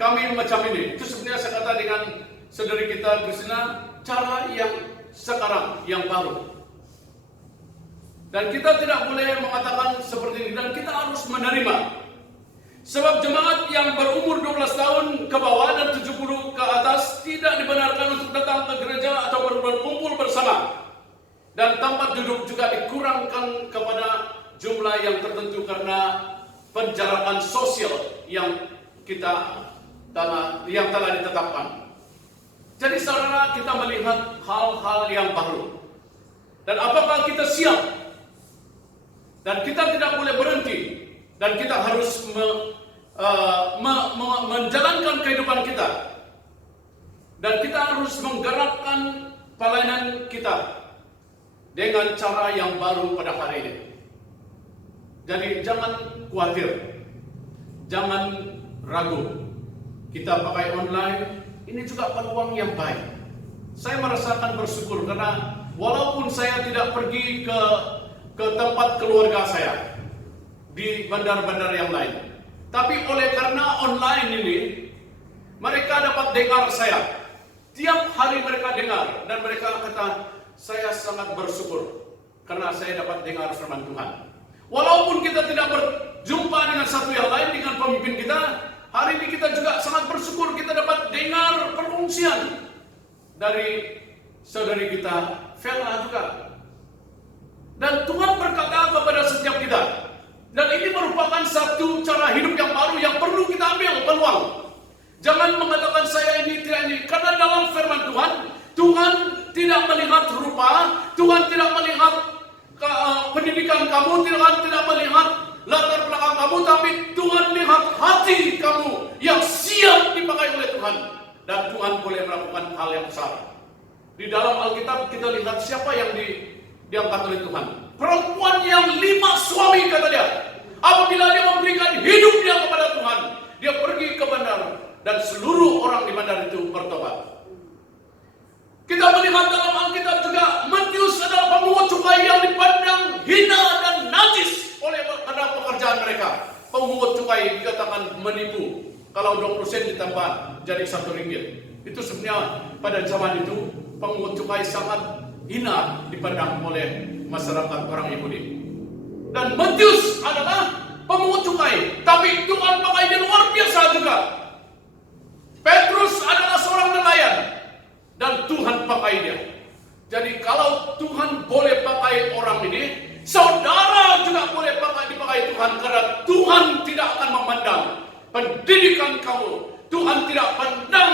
kami macam ini. Itu sebenarnya saya kata dengan saudari kita Kristina, cara yang sekarang, yang baru. Dan kita tidak boleh mengatakan seperti ini, dan kita harus menerima. Sebab jemaat yang berumur 12 tahun ke bawah dan 70 ke atas tidak dibenarkan untuk datang ke gereja atau berkumpul bersama. Dan tempat duduk juga dikurangkan kepada jumlah yang tertentu karena penjarakan sosial yang telah ditetapkan. Jadi saudara, kita melihat hal-hal yang baru. Dan apakah kita siap? Dan kita tidak boleh berhenti. Dan kita harus menjalankan kehidupan kita. Dan kita harus menggerakkan pelayanan kita dengan cara yang baru pada hari ini. Jadi jangan khawatir, jangan ragu. Kita pakai online, ini juga peluang yang baik. Saya merasakan bersyukur karena walaupun saya tidak pergi ke tempat keluarga saya di bandar-bandar yang lain, tapi oleh karena online ini, mereka dapat dengar saya. Tiap hari mereka dengar dan mereka kata, saya sangat bersyukur karena saya dapat dengar firman Tuhan. Walaupun kita tidak berjumpa dengan satu yang lain, dengan pemimpin kita, hari ini kita juga sangat bersyukur kita dapat dengar perkongsian dari saudari kita, Vela juga. Dan Tuhan berkata kepada setiap kita, dan ini merupakan satu cara hidup yang baru yang perlu kita ambil peluang. Jangan mengatakan saya ini, tidak ini, karena dalam firman Tuhan, Tuhan tidak melihat rupa, Tuhan tidak melihat pendidikan kamu, Tuhan tidak melihat latar belakang kamu, tapi Tuhan lihat hati kamu yang siap dipakai oleh Tuhan. Dan Tuhan boleh melakukan hal yang besar. Di dalam Alkitab kita lihat siapa yang diangkat oleh Tuhan. Perempuan yang 5 suami, kata dia. Apabila dia memberikan hidupnya kepada Tuhan, dia pergi ke bandar dan seluruh orang di bandar itu bertobat. Kita melihat dalam Alkitab juga Matius adalah pemungut cukai yang dipandang hina dan najis oleh karena pekerjaan mereka. Pemungut cukai dikatakan menipu. Kalau 20% ditambah jadi 1 ringgit. Itu sebenarnya pada zaman itu pemungut cukai sangat hina dipandang oleh masyarakat orang Yahudi. Dan Matius adalah pemungut cukai, tapi Tuhan pakai dia luar biasa juga. Petrus adalah seorang nelayan dan Tuhan pakai dia. Jadi kalau Tuhan boleh pakai orang ini, saudara juga boleh dipakai Tuhan, karena Tuhan tidak akan memandang pendidikan kamu, Tuhan tidak pandang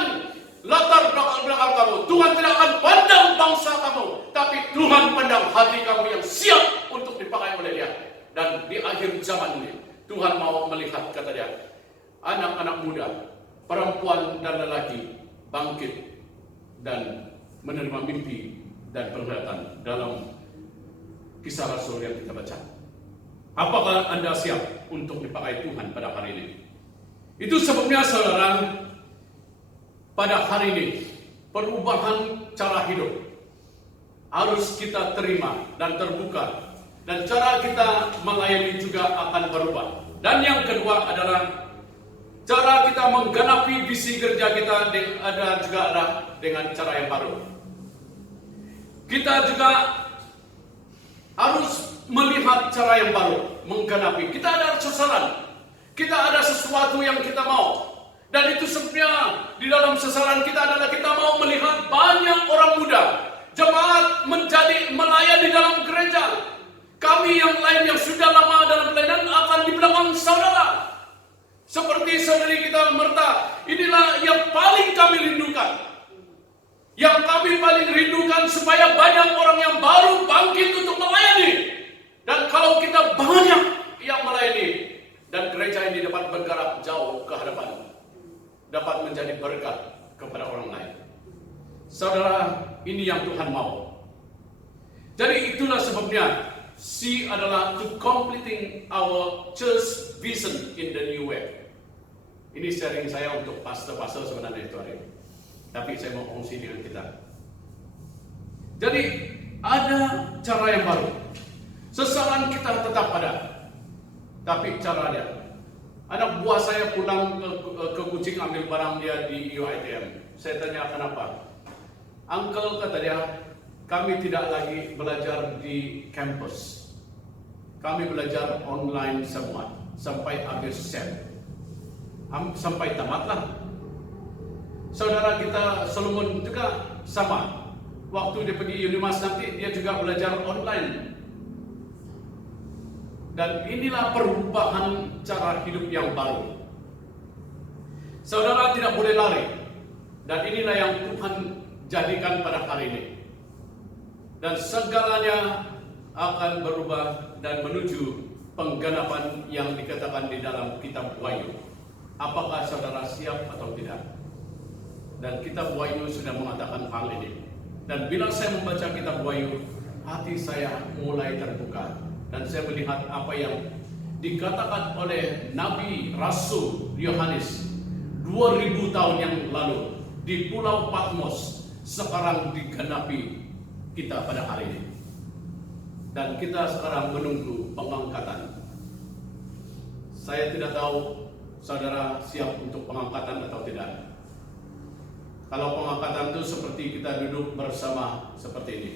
latar belakang kamu, Tuhan tidak akan pandang bangsa kamu, tapi Tuhan pandang hati kamu yang siap untuk dipakai oleh Dia. Dan di akhir zaman ini, Tuhan mau melihat, kata Dia, anak-anak muda, perempuan dan lelaki bangkit dan menerima mimpi dan penglihatan dalam Kisah Rasul yang kita baca. Apakah Anda siap untuk dipakai Tuhan pada hari ini? Itu sebabnya saudara, pada hari ini perubahan cara hidup harus kita terima dan terbuka, dan cara kita melayani juga akan berubah. Dan yang kedua adalah cara kita menggenapi visi gereja kita ada dengan cara yang baru. Kita juga harus melihat cara yang baru, menggenapi. Kita ada sasaran, kita ada sesuatu yang kita mau. Dan itu sebenarnya di dalam sasaran kita adalah kita mau melihat banyak orang muda, jemaat menjadi melayani dalam gereja. Kami yang lain yang sudah lama dalam pelayanan akan di belakang saudara. Seperti saudari kita Merta, inilah yang paling kami rindukan. Yang kami paling rindukan supaya banyak orang yang baru bangkit untuk melayani. Dan kalau kita banyak yang melayani, dan gereja ini dapat bergerak jauh ke hadapan, dapat menjadi berkat kepada orang lain. Saudara, ini yang Tuhan mau. Jadi itulah sebabnya C adalah to completing our church vision in the new way. Ini sharing saya untuk pastor-pastor sebenarnya itu hari ini. Tapi saya mau kongsi dengan kita. Jadi ada cara yang baru. Sesalan kita tetap ada. Tapi caranya, anak buah saya pulang ke Kucing ambil barang dia di UiTM. Saya tanya kenapa? Uncle kata dia, kami tidak lagi belajar di kampus. Kami belajar online semua sampai akhir SEM. Sampai tamatlah. Saudara kita Solomon juga sama. Waktu dia pergi Unimas nanti dia juga belajar online. Dan inilah perubahan cara hidup yang baru. Saudara tidak boleh lari. Dan inilah yang Tuhan jadikan pada hari ini. Dan segalanya akan berubah dan menuju penggenapan yang dikatakan di dalam kitab Wahyu. Apakah saudara siap atau tidak? Dan kitab Wahyu sudah mengatakan hal ini. Dan bila saya membaca kitab Wahyu, hati saya mulai terbuka. Dan saya melihat apa yang dikatakan oleh Nabi Rasul Yohanes 2000 tahun yang lalu di Pulau Patmos sekarang digenapi kita pada hari ini. Dan kita sekarang menunggu pengangkatan. Saya tidak tahu saudara siap untuk pengangkatan atau tidak. Kalau pengangkatan itu seperti kita duduk bersama seperti ini.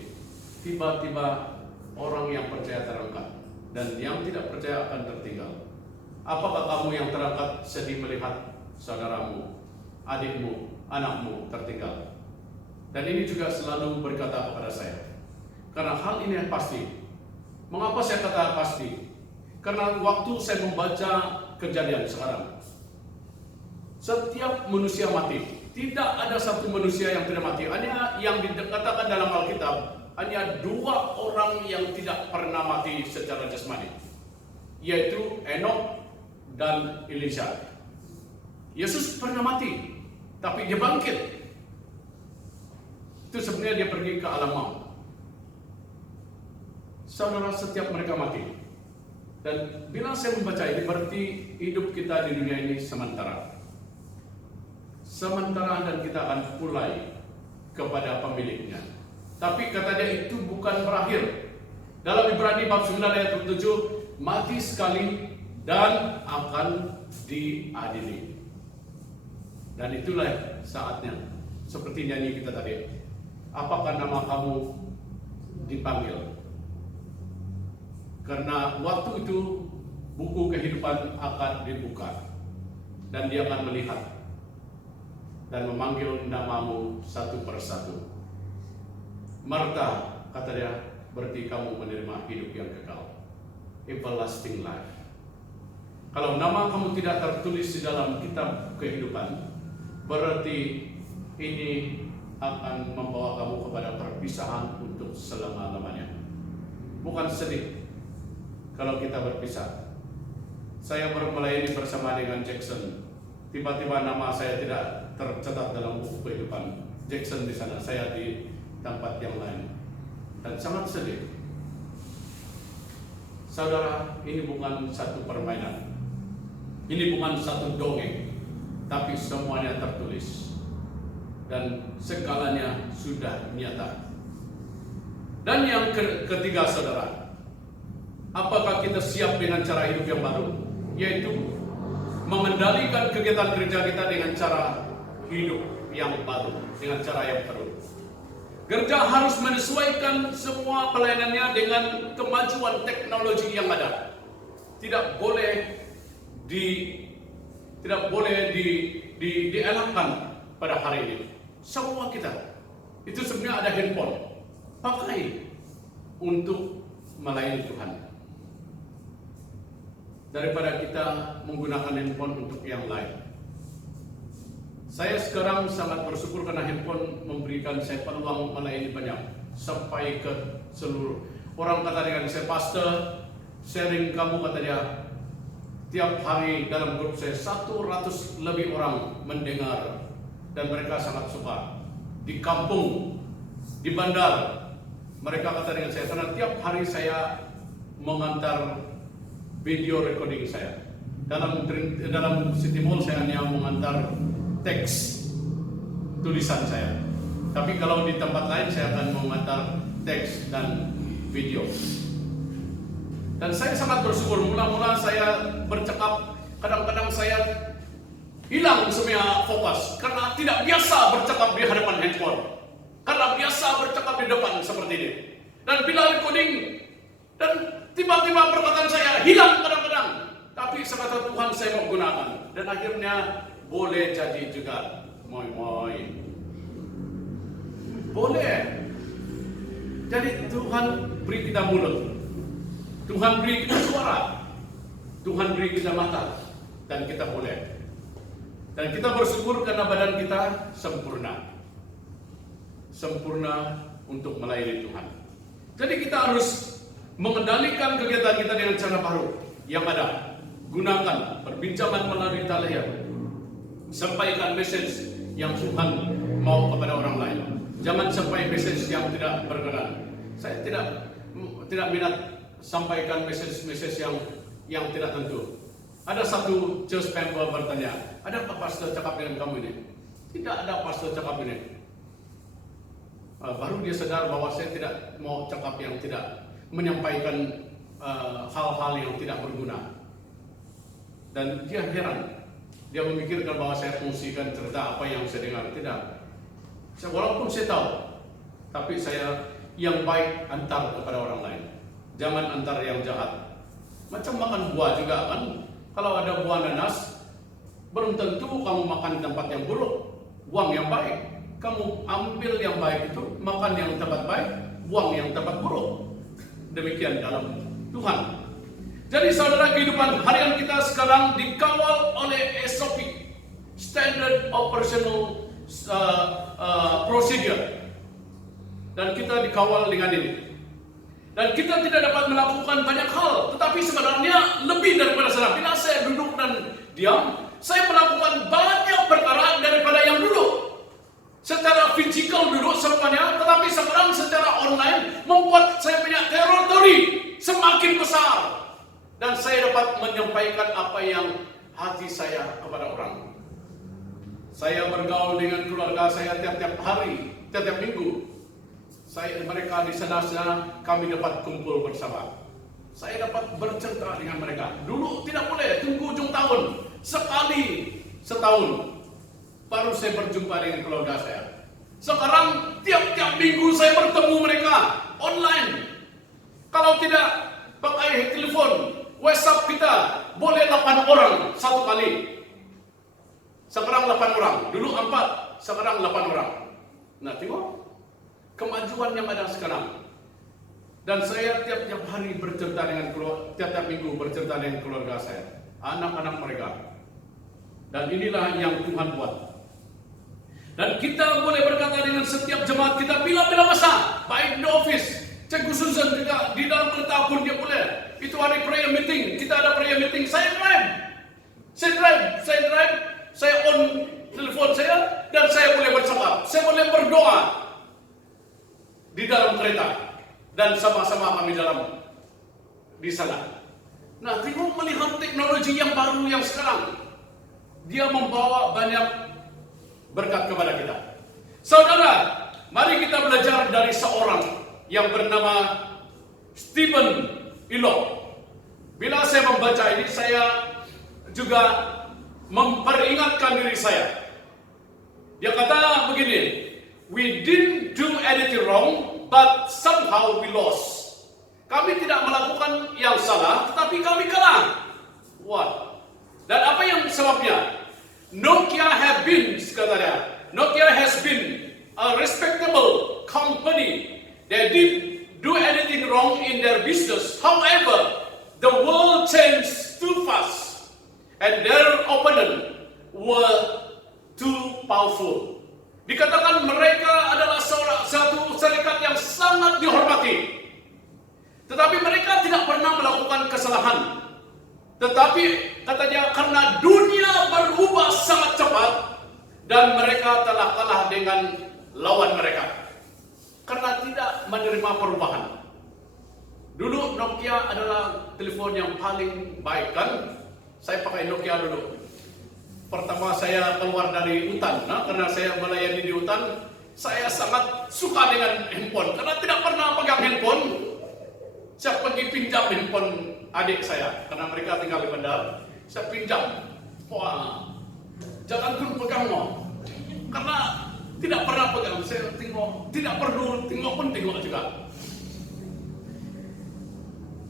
Tiba-tiba orang yang percaya terangkat dan yang tidak percaya akan tertinggal. Apakah kamu yang terangkat sedih melihat saudaramu, adikmu, anakmu tertinggal? Dan ini juga selalu berkata kepada saya. Karena hal ini yang pasti. Mengapa saya kata pasti? Karena waktu saya membaca kejadian sekarang, setiap manusia mati. Tidak ada satu manusia yang tidak mati. Hanya yang dikatakan dalam Alkitab, hanya 2 orang yang tidak pernah mati secara jasmani, yaitu Enok dan Elisha. Yesus pernah mati, tapi dia bangkit. Itu sebenarnya dia pergi ke alam maut. Saudara, setiap mereka mati. Dan bila saya membaca ini, berarti hidup kita di dunia ini sementara. Sementara dan kita akan pulai kepada pemiliknya. Tapi kata dia itu bukan berakhir. Dalam Ibrani bab 9 ayat 7, mati sekali dan akan diadili. Dan itulah saatnya. Seperti nyanyi kita tadi. Apakah nama kamu dipanggil? Karena waktu itu buku kehidupan akan dibuka. Dan dia akan melihat dan memanggil namamu satu persatu. Marta, kata dia, berarti kamu menerima hidup yang kekal, everlasting life. Kalau nama kamu tidak tertulis di dalam kitab kehidupan, berarti ini akan membawa kamu kepada perpisahan untuk selama-lamanya. Bukan sedih kalau kita berpisah. Saya melayani bersama dengan Jackson. Tiba-tiba nama saya tidak tercatat dalam buku kehidupan. Jackson di sana, saya di tempat yang lain. Dan sangat sedih. Saudara, ini bukan satu permainan. Ini bukan satu dongeng. Tapi semuanya tertulis. Dan segalanya sudah nyata. Dan yang ketiga, saudara, apakah kita siap dengan cara hidup yang baru? Yaitu mengendalikan kegiatan gereja kita dengan cara hidup yang baru, dengan cara yang baru. Gereja harus menyesuaikan semua pelayanannya dengan kemajuan teknologi yang ada. Tidak boleh dielakkan pada hari ini. Semua kita itu sebenarnya ada handphone, pakai untuk melayani Tuhan. Daripada kita menggunakan handphone untuk yang lain. Saya sekarang sangat bersyukur karena handphone memberikan saya peluang melayani banyak sampai ke seluruh orang. Kata dengan saya, pastor, sharing kamu, kata dia, tiap hari dalam grup saya 100 lebih orang mendengar dan mereka sangat suka. Di kampung, di bandar, mereka kata dengan saya, karena tiap hari saya mengantar video recording saya. Dalam City Mall saya hanya mengantar teks tulisan saya. Tapi kalau di tempat lain saya akan mengantar teks dan video. Dan saya sangat bersyukur, mula-mula saya bercakap, kadang-kadang saya hilang semua fokus karena tidak biasa bercakap di hadapan handphone, karena biasa bercakap di depan seperti ini. Dan bila recording, dan tiba-tiba perkataan saya hilang kadang-kadang, tapi sekata Tuhan saya mau gunakan, dan akhirnya boleh jadi juga moi-moi. Boleh. Jadi Tuhan beri kita mulut, Tuhan beri kita suara, Tuhan beri kita mata, dan kita boleh. Dan kita bersyukur karena badan kita sempurna. Sempurna untuk melayani Tuhan. Jadi kita harus mengendalikan kegiatan kita dengan cara baru yang ada. Gunakan perbincangan melalui talian. Sampaikan message yang Tuhan mau kepada orang lain. Jangan sampai message yang tidak berkenan. Saya tidak minat sampaikan message yang tidak tentu. Ada satu church member bertanya, adakah pastor cakap dengan kamu ini? Tidak ada pastor cakap ini. Baru dia sadar bahwa saya tidak mau cakap yang tidak menyampaikan hal-hal yang tidak berguna. Dan dia heran. Dia memikirkan bahwa saya fungsikan cerita apa yang saya dengar. Tidak. Walaupun saya tahu, tapi saya yang baik antar kepada orang lain. Jangan antar yang jahat. Macam makan buah juga kan. Kalau ada buah nanas, belum tentu kamu makan di tempat yang buruk. Buang yang baik. Kamu ambil yang baik itu, makan yang tempat baik, buang yang tempat buruk. Demikian dalam Tuhan. Jadi saudara, kehidupan harian kita sekarang dikawal oleh SOP, Standard Operational Procedure. Dan kita dikawal dengan ini. Dan kita tidak dapat melakukan banyak hal, tetapi sebenarnya lebih daripada sana. Bila saya duduk dan diam, saya melakukan banyak perkara daripada yang dulu. Secara fisikal duduk semuanya, tetapi sekarang secara online membuat saya punya teritori semakin besar. Dan saya dapat menyampaikan apa yang hati saya kepada orang. Saya bergaul dengan keluarga saya tiap-tiap hari, tiap-tiap minggu. Mereka di sana kami dapat kumpul bersama. Saya dapat bercerita dengan mereka. Dulu tidak boleh, tunggu ujung tahun. Sekali setahun baru saya berjumpa dengan keluarga saya. Sekarang tiap-tiap minggu saya bertemu mereka online. Kalau tidak pakai telepon, WhatsApp kita boleh 8 orang satu kali. Sekarang 8 orang. Dulu 4, sekarang 8 orang. Nah, tengok kemajuan yang ada sekarang. Dan saya tiap-tiap hari bercerita dengan tiap-tiap minggu bercerita dengan keluarga saya, anak-anak mereka. Dan inilah yang Tuhan buat. Dan kita boleh berkata dengan setiap jemaat kita bila-bila masa, baik di office, Cikgu Susan juga di dalam kereta pun dia boleh. Itu hari prayer meeting, kita ada prayer meeting, saya drive, saya on telepon saya dan saya boleh bercakap, saya boleh berdoa di dalam kereta dan sama-sama kami di sana. Nah, tengok melihat teknologi yang baru yang sekarang, dia membawa banyak berkat kepada kita. Saudara, mari kita belajar dari seorang yang bernama Stephen Illock. Bila saya membaca ini, saya juga memperingatkan diri saya. Dia kata begini, we didn't do anything wrong, but somehow we lost. Kami tidak melakukan yang salah, tetapi kami kalah. What? Dan apa yang sebabnya? Nokia has been a respectable company. They didn't do anything wrong in their business. However, the world changed too fast, and their opponent were too powerful. Dikatakan mereka adalah satu serikat yang sangat dihormati. Tetapi mereka tidak pernah melakukan kesalahan. Tetapi katanya karena dunia berubah sangat cepat dan mereka telah kalah dengan lawan mereka. Karena tidak menerima perubahan. Dulu Nokia adalah telepon yang paling baik kan? Saya pakai Nokia dulu. Pertama saya keluar dari hutan, karena saya melayani di hutan, saya sangat suka dengan handphone karena tidak pernah pegang handphone. Saya pergi pinjam handphone adik saya, karena mereka tinggal di bandar, saya pinjam. Wah, jangan pun pegang mau, karena tidak pernah pegang. Saya tengok, tidak perlu tengok pun tengok juga.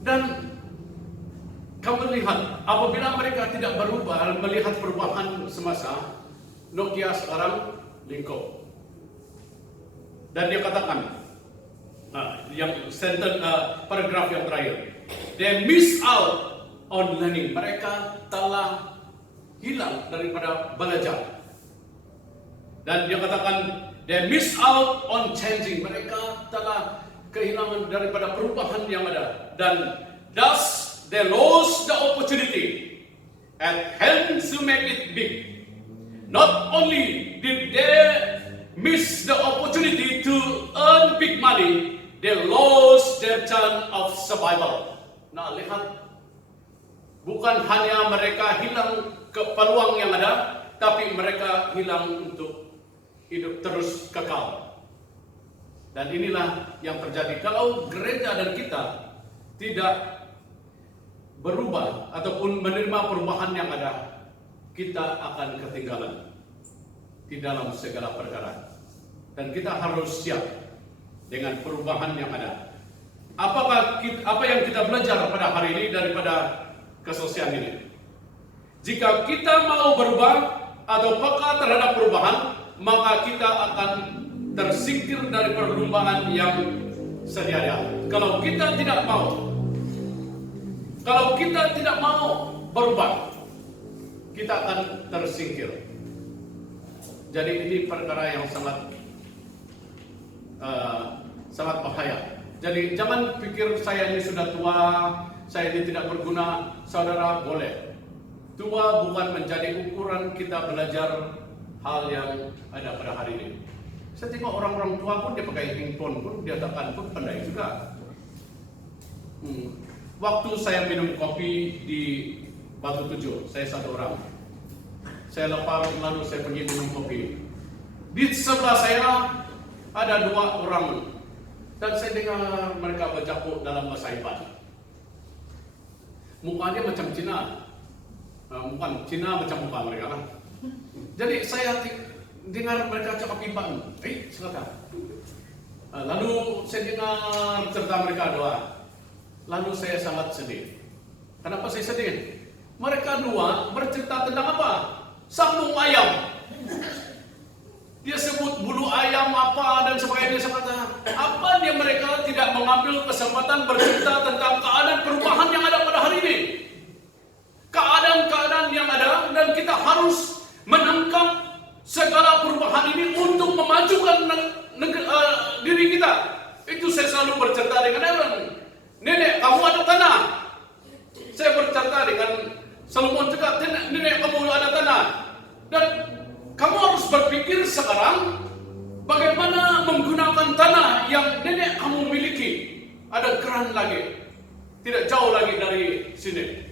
Dan kamu lihat, apabila mereka tidak berubah, melihat perubahan semasa, Nokia sekarang lingkup. Dan dia katakan, yang paragraf yang terakhir, they miss out on learning. Mereka telah hilang daripada belajar. Dan dia katakan, they miss out on changing. Mereka telah kehilangan daripada perubahan yang ada. Dan thus they lost the opportunity at hand to make it big. Not only did they miss the opportunity to earn big money, they lost their chance of survival. Nah, lihat, bukan hanya mereka hilang ke peluang yang ada, tapi mereka hilang untuk hidup terus kekal. Dan inilah yang terjadi kalau gereja dan kita tidak berubah ataupun menerima perubahan yang ada, kita akan ketinggalan di dalam segala perkara. Dan kita harus siap dengan perubahan yang ada. Apa yang kita belajar pada hari ini daripada kesaksian ini? Jika kita mau berubah atau peka terhadap perubahan, maka kita akan tersingkir dari perlombaan yang sedia. Kalau kita tidak mau berubah, kita akan tersingkir. Jadi ini perkara yang sangat bahaya. Jadi jangan pikir saya ini sudah tua, saya ini tidak berguna. Saudara, boleh. Tua bukan menjadi ukuran kita belajar hal yang ada pada hari ini. Saya tengok orang-orang tua pun dia pakai handphone pun, dia katakan pun pandai juga. Waktu saya minum kopi di Batu Tujuh, saya satu orang. Saya lepas lalu saya pergi minum kopi. Di sebelah saya ada dua orang dan saya dengar mereka bercakap dalam bahasa Iban. Mukanya macam Cina. Bukan Cina macam muka mereka kan. Jadi saya dengar mereka cakap Iban. Silakan. Lalu saya dengar cerita mereka doa. Lalu saya sangat sedih. Kenapa saya sedih? Mereka dua bercerita tentang apa? Sambung ayam. Dia sebut bulu ayam apa dan sebagainya. Saya kata, apa dia mereka tidak mengambil kesempatan bercerita tentang keadaan perubahan yang ada pada hari ini? Keadaan-keadaan yang ada, dan kita harus menangkap segala perubahan ini untuk memajukan diri kita. Itu saya selalu bercerita dengan orang. Nenek, kamu ada tanah. Saya bercerita dengan Solomon juga, nenek kamu ada tanah. Dan kamu harus berpikir sekarang bagaimana menggunakan tanah yang nenek kamu miliki. Ada keran lagi, tidak jauh lagi dari sini.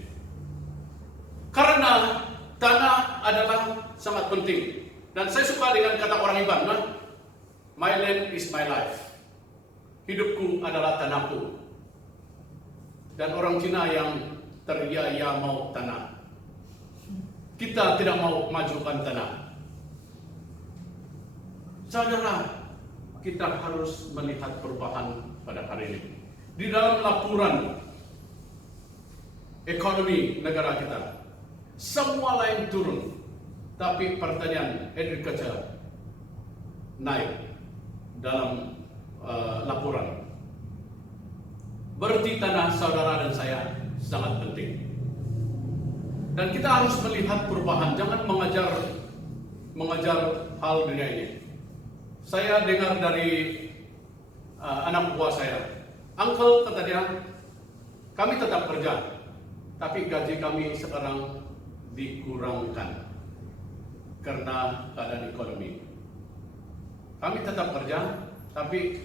Karena tanah adalah sangat penting. Dan saya suka dengan kata orang Iban, my land is my life. Hidupku adalah tanahku. Dan orang Cina yang teriak mau tanah. Kita tidak mau majukan tanah. Saudara, kita harus melihat perubahan pada hari ini. Di dalam laporan ekonomi negara kita, semua lain turun, tapi pertanian, agriculture naik dalam laporan. Berarti tanah saudara dan saya sangat penting. Dan kita harus melihat perubahan, jangan mengajar hal dunia ini. Saya dengar dari anak buah saya, uncle kata dia, kami tetap kerja, tapi gaji kami sekarang dikurangkan karena keadaan ekonomi. Kami tetap kerja, tapi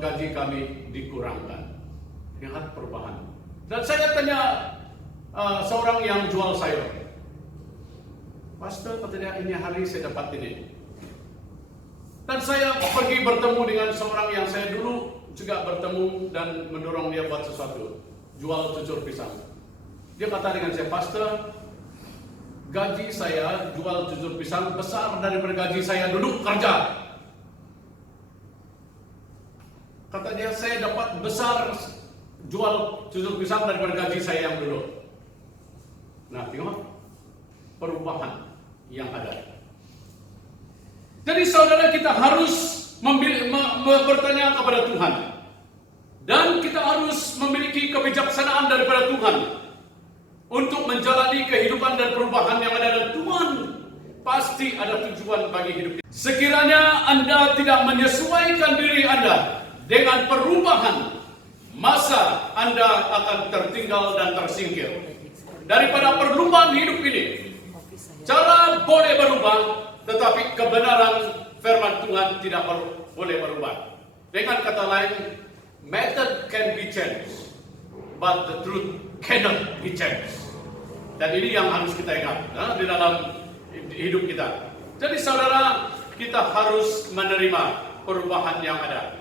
gaji kami dikurangkan. Lihat perubahan. Dan saya tanya seorang yang jual sayur, Pastor, kata dia, ini hari saya dapat ini. Dan saya pergi bertemu dengan seorang yang saya dulu juga bertemu dan mendorong dia buat sesuatu, jual cucur pisang. Dia kata dengan saya, Pastor, gaji saya jual cucur pisang besar daripada gaji saya duduk kerja. Kata dia, saya dapat besar jual cucur pisang daripada gaji saya yang dulu. Nah, tengok perubahan yang ada. Jadi saudara, kita harus bertanya kepada Tuhan. Dan kita harus memiliki kebijaksanaan daripada Tuhan untuk menjalani kehidupan dan perubahan yang ada. Dan Tuhan pasti ada tujuan bagi hidup kita. Sekiranya Anda tidak menyesuaikan diri Anda dengan perubahan, masa Anda akan tertinggal dan tersingkir daripada perlumbaan hidup ini. Cara boleh berubah, tetapi kebenaran firman Tuhan tidak boleh berubah. Dengan kata lain, method can be changed, but the truth cannot be changed. Dan ini yang harus kita ingat di dalam hidup kita. Jadi saudara, kita harus menerima perubahan yang ada.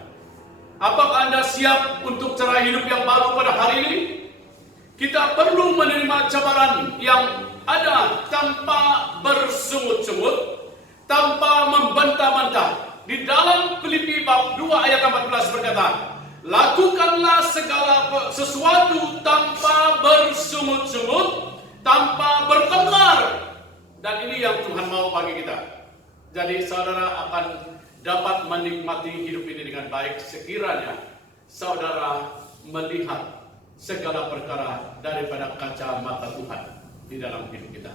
Apakah Anda siap untuk cara hidup yang baru pada hari ini? Kita perlu menerima cabaran yang ada tanpa bersungut-sungut, tanpa membantah-bantah. Di dalam Filipi bab 2 ayat 14 berkata, lakukanlah segala sesuatu tanpa bersungut-sungut, tanpa bertengkar. Dan ini yang Tuhan mau bagi kita. Jadi saudara akan dapat menikmati hidup ini dengan baik sekiranya saudara melihat segala perkara daripada kacamata Tuhan di dalam hidup kita.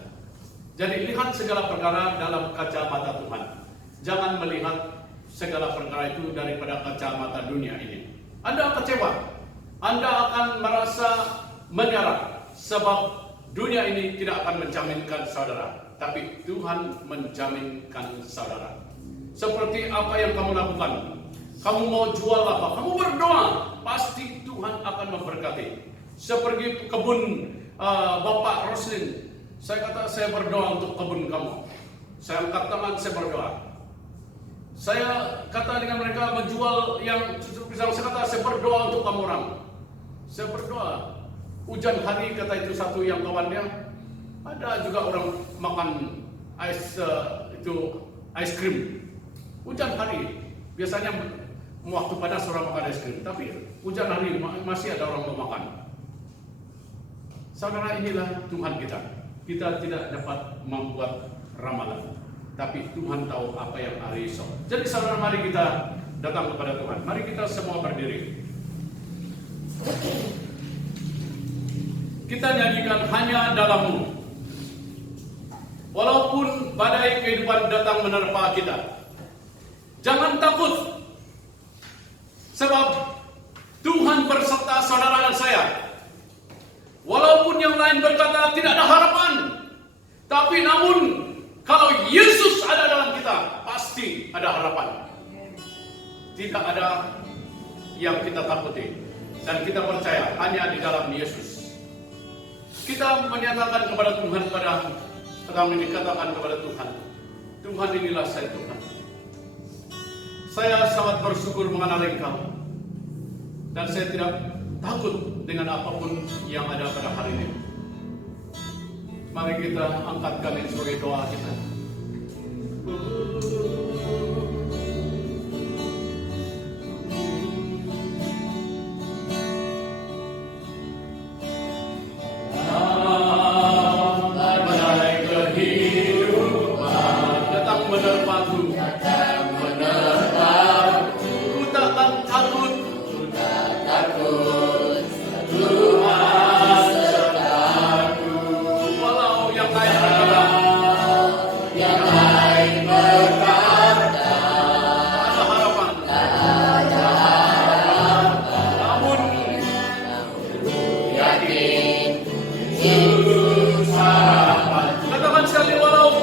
Jadi lihat segala perkara dalam kacamata Tuhan. Jangan melihat segala perkara itu daripada kacamata dunia ini. Anda kecewa, Anda akan merasa menyerah sebab dunia ini tidak akan menjaminkan saudara, tapi Tuhan menjaminkan saudara. Seperti apa yang kamu lakukan, kamu mau jual apa, kamu berdoa, pasti Tuhan akan memberkati. Seperti kebun Bapak Roslin, saya kata saya berdoa untuk kebun kamu. Saya angkat tangan, saya berdoa. Saya kata dengan mereka menjual yang cucur pisang, saya kata saya berdoa untuk kamu orang. Saya berdoa. Hujan hari kata itu satu yang kawannya, ada juga orang makan ice cream. Hujan hari, biasanya waktu panas orang makan es krim, tapi hujan hari masih ada orang mau makan. Saudara, inilah Tuhan kita. Kita tidak dapat membuat ramalan, tapi Tuhan tahu apa yang hari esok. Jadi saudara, mari kita datang kepada Tuhan. Mari kita semua berdiri. Kita nyanyikan hanya dalam-Mu. Walaupun badai kehidupan datang menerpa kita, jangan takut, sebab Tuhan berserta saudara dan saya. Walaupun yang lain berkata tidak ada harapan, tapi namun kalau Yesus ada dalam kita, pasti ada harapan. Tidak ada yang kita takuti, dan kita percaya hanya di dalam Yesus. Kita menyatakan kepada Tuhan, kami dikatakan kepada Tuhan, Tuhan inilah saya Tuhan. Saya sangat bersyukur mengenal Engkau, dan saya tidak takut dengan apapun yang ada pada hari ini. Mari kita angkatkan ini sebagai doa kita. Katakan sekali, walaupun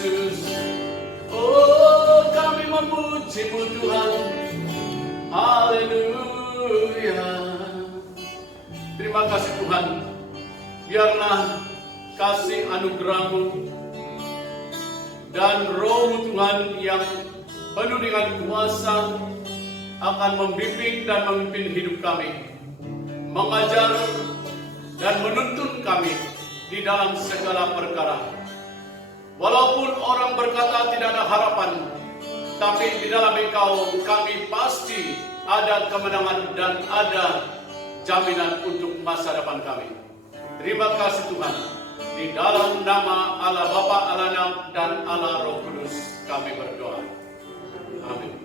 Yesus. Oh, kami memuji-Mu Tuhan. Haleluya. Terima kasih Tuhan. Biarlah kasih anugerah-Mu dan Roh-Mu Tuhan yang penuh dengan kuasa akan membimbing dan memimpin hidup kami, mengajar dan menuntun kami di dalam segala perkara. Walaupun orang berkata tidak ada harapan, tapi di dalam Engkau kami pasti ada kemenangan dan ada jaminan untuk masa depan kami. Terima kasih Tuhan. Di dalam nama Allah Bapa, Allah Anak, dan Allah Roh Kudus kami berdoa. Amin.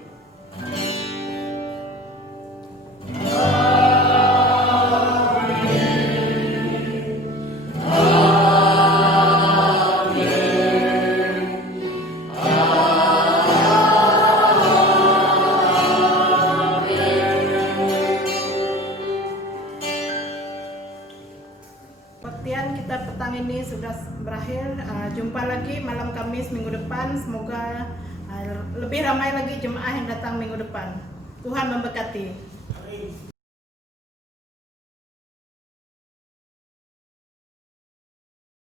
Kebaktian kita petang ini sudah berakhir. Jumpa lagi malam Kamis minggu depan. Semoga lebih ramai lagi jemaah yang datang minggu depan. Tuhan memberkati.